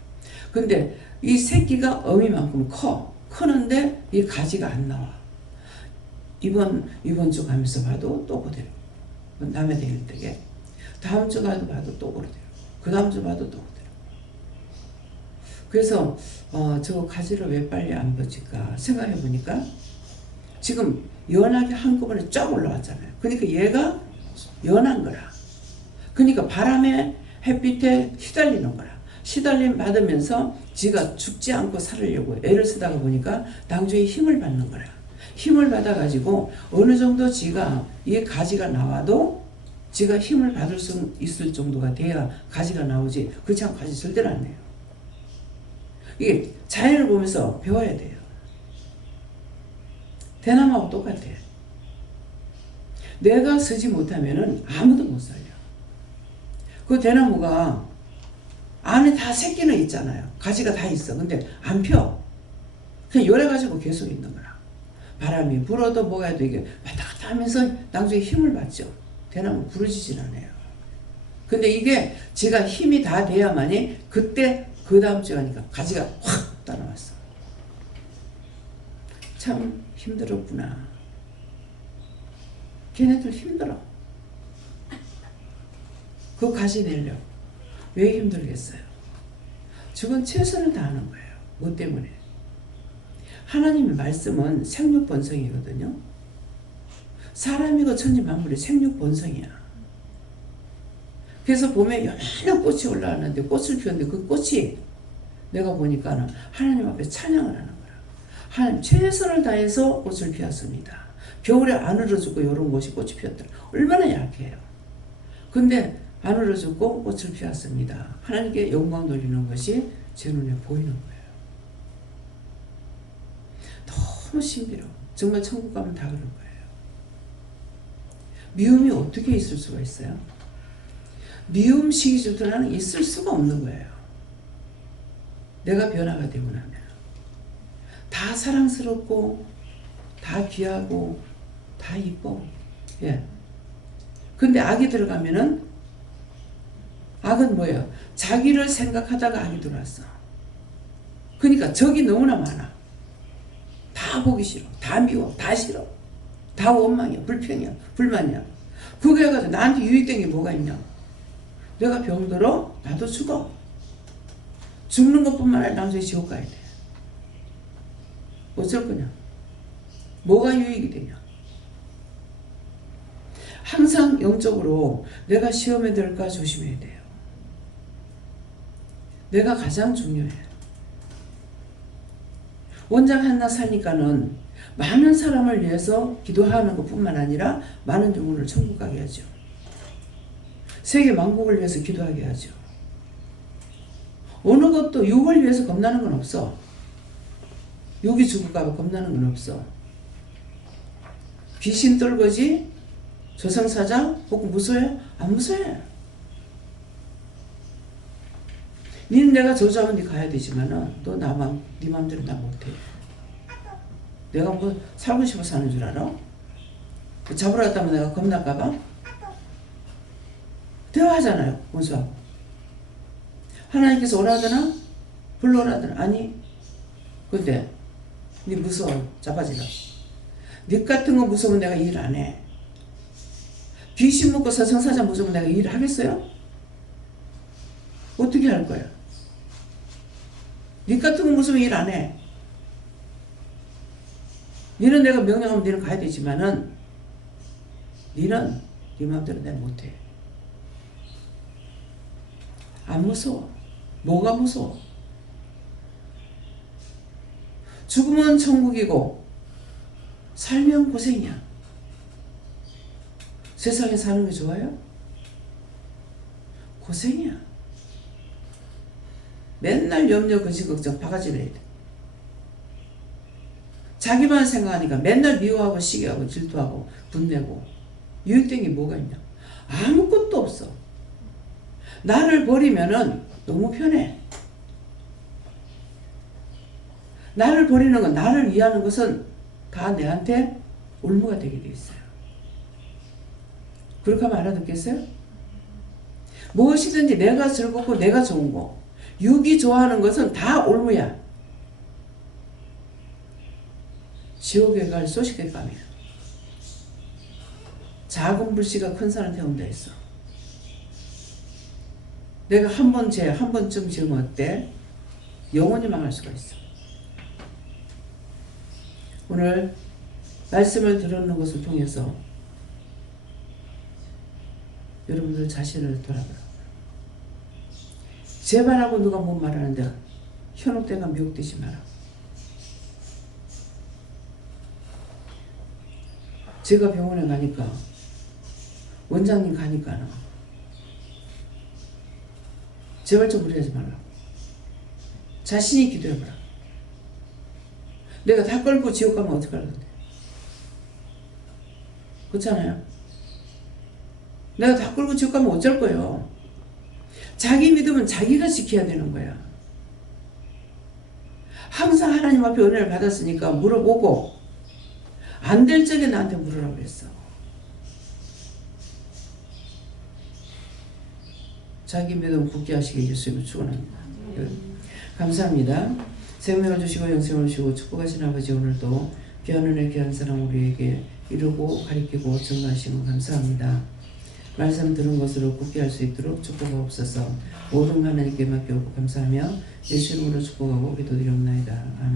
근데 이 새끼가 어미만큼 크는데 이 가지가 안 나와. 이번 주 가면서 봐도 또 그대로. 남의 대일 때게. 다음 주 봐도 또 그대로. 그 다음 주 봐도 또 그대로. 그래서 저 가지를 왜 빨리 안 버질까 생각해 보니까 지금 연하게 한꺼번에 쫙 올라왔잖아요. 그러니까 얘가 연한 거라. 그러니까 바람에 햇빛에 휘달리는 거라. 시달림 받으면서 지가 죽지 않고 살으려고 애를 쓰다가 보니까 당초에 힘을 받는 거라. 힘을 받아가지고 어느 정도 지가 이 가지가 나와도 지가 힘을 받을 수 있을 정도가 돼야 가지가 나오지. 그렇지 않고 가지 절대로 안 내요. 이게 자연을 보면서 배워야 돼요. 대나무하고 똑같아요. 내가 서지 못하면은 아무도 못 살려. 그 대나무가 안에 다 새끼는 있잖아요. 가지가 다 있어. 근데 안 펴. 그냥 열어가지고 계속 있는 거라. 바람이 불어도 뭐가 해도 이게 왔다 갔다 하면서 나중에 힘을 받죠. 대나무 부러지진 않아요. 근데 이게 제가 힘이 다 돼야만이 그때 그 다음 주에 가니까 가지가 확 따라왔어. 참 힘들었구나. 걔네들 힘들어. 그 가지 내려. 왜 힘들겠어요? 저건 최선을 다하는 거예요. 뭐 때문에? 하나님의 말씀은 생육번성이거든요. 사람이고 천지 만물이 생육번성이야. 그래서 봄에 연한 꽃이 올라왔는데 꽃을 피웠는데 그 꽃이 내가 보니까는 하나님 앞에 찬양을 하는 거야. 하나님 최선을 다해서 꽃을 피웠습니다. 겨울에 안 울어주고 이런 곳이 꽃이 피었더라. 얼마나 약해요. 근데 안 울어주고 꽃을 피웠습니다. 하나님께 영광 돌리는 것이 제 눈에 보이는 거예요. 너무 신비로워. 정말 천국 가면 다 그런 거예요. 미움이 어떻게 있을 수가 있어요? 미움 시기 주둔하는 있을 수가 없는 거예요. 내가 변화가 되고 나면 다 사랑스럽고 다 귀하고 다 이뻐. 예. 근데 악이 들어가면은 악은 뭐예요? 자기를 생각하다가 악이 들어왔어. 그러니까 적이 너무나 많아. 다 보기 싫어. 다 미워. 다 싫어. 다 원망이야. 불평이야. 불만이야. 그게 가지고 나한테 유익된 게 뭐가 있냐? 내가 병들어? 나도 죽어. 죽는 것뿐만 아니라 나중에 지옥 가야 돼. 어쩔 거냐? 뭐가 유익이 되냐? 항상 영적으로 내가 시험에 들까 조심해야 돼요. 내가 가장 중요해. 원장 하나 사니까는 많은 사람을 위해서 기도하는 것뿐만 아니라 많은 영혼을 천국 가게 하죠. 세계 만국을 위해서 기도하게 하죠. 어느 것도 육을 위해서 겁나는 건 없어. 육이 죽을까 봐 겁나는 건 없어. 귀신 떨거지 저승사자 혹은 무서워요? 안 무서워요. 니는 내가 저주하면 니 가야 되지만은 너 나만 네 맘대로 나 못해. 내가 뭐 살고 싶어 사는 줄 알아? 잡으러 갔다면 내가 겁날까 봐? 대화하잖아요. 원수하고. 하나님께서 오라더나? 불러오라더나? 아니. 근데 니 무서워. 잡아지라. 니 같은 거 무서우면 내가 일 안 해. 귀신 먹고 저승사자 무서우면 내가 일 하겠어요? 어떻게 할 거야? 니 같은 거 무서우면 일 안 해. 니는 내가 명령하면 니는 가야 되지만은 니는 니 마음대로 내가 못해. 안 무서워. 뭐가 무서워? 죽으면 천국이고 살면 고생이야. 세상에 사는 게 좋아요? 고생이야. 맨날 염려, 근심, 걱정, 바가지 내야 돼. 자기만 생각하니까 맨날 미워하고 시기하고 질투하고 분내고 유익된 게 뭐가 있냐? 아무것도 없어. 나를 버리면은 너무 편해. 나를 버리는 건, 나를 위하는 것은 다 내한테 올무가 되게 돼 있어요. 그렇게 하면 알아듣겠어요? 무엇이든지 내가 즐겁고 내가 좋은 거, 육이 좋아하는 것은 다 올무야. 지옥에 갈 소식객감이야. 작은 불씨가 큰 산을 태운다 했어. 내가 한 번쯤 지으면 어때? 영원히 망할 수가 있어. 오늘 말씀을 들었는 것을 통해서 여러분들 자신을 돌아보라. 제발하고 누가 못 말하는데 현혹되가 미혹되지 마라. 제가 병원에 가니까 원장님 가니까는 제발 좀 무리하지 말라고. 자신이 기도해보라. 내가 다 끌고 지옥 가면 어떡할 건데? 그렇잖아요? 내가 다 끌고 지옥 가면 어쩔 거예요? 자기 믿음은 자기가 지켜야 되는 거야. 항상 하나님 앞에 은혜를 받았으니까 물어보고 안 될 적에 나한테 물으라고 그랬어. 자기 믿음 굳게 하시길 예수님을 축원합니다. 감사합니다. 생명을 주시고 영생을 주시고 축복하신 아버지, 오늘도 귀한 은혜 귀한 사랑 우리에게 이루고 가리키고 증거하시는 감사합니다. 말씀 들은 것으로 굳게 할 수 있도록 축복하옵소서. 모든 하나님께 맡겨오고 감사하며 예수 이름으로 축복하고 기도드리옵나이다. 아멘.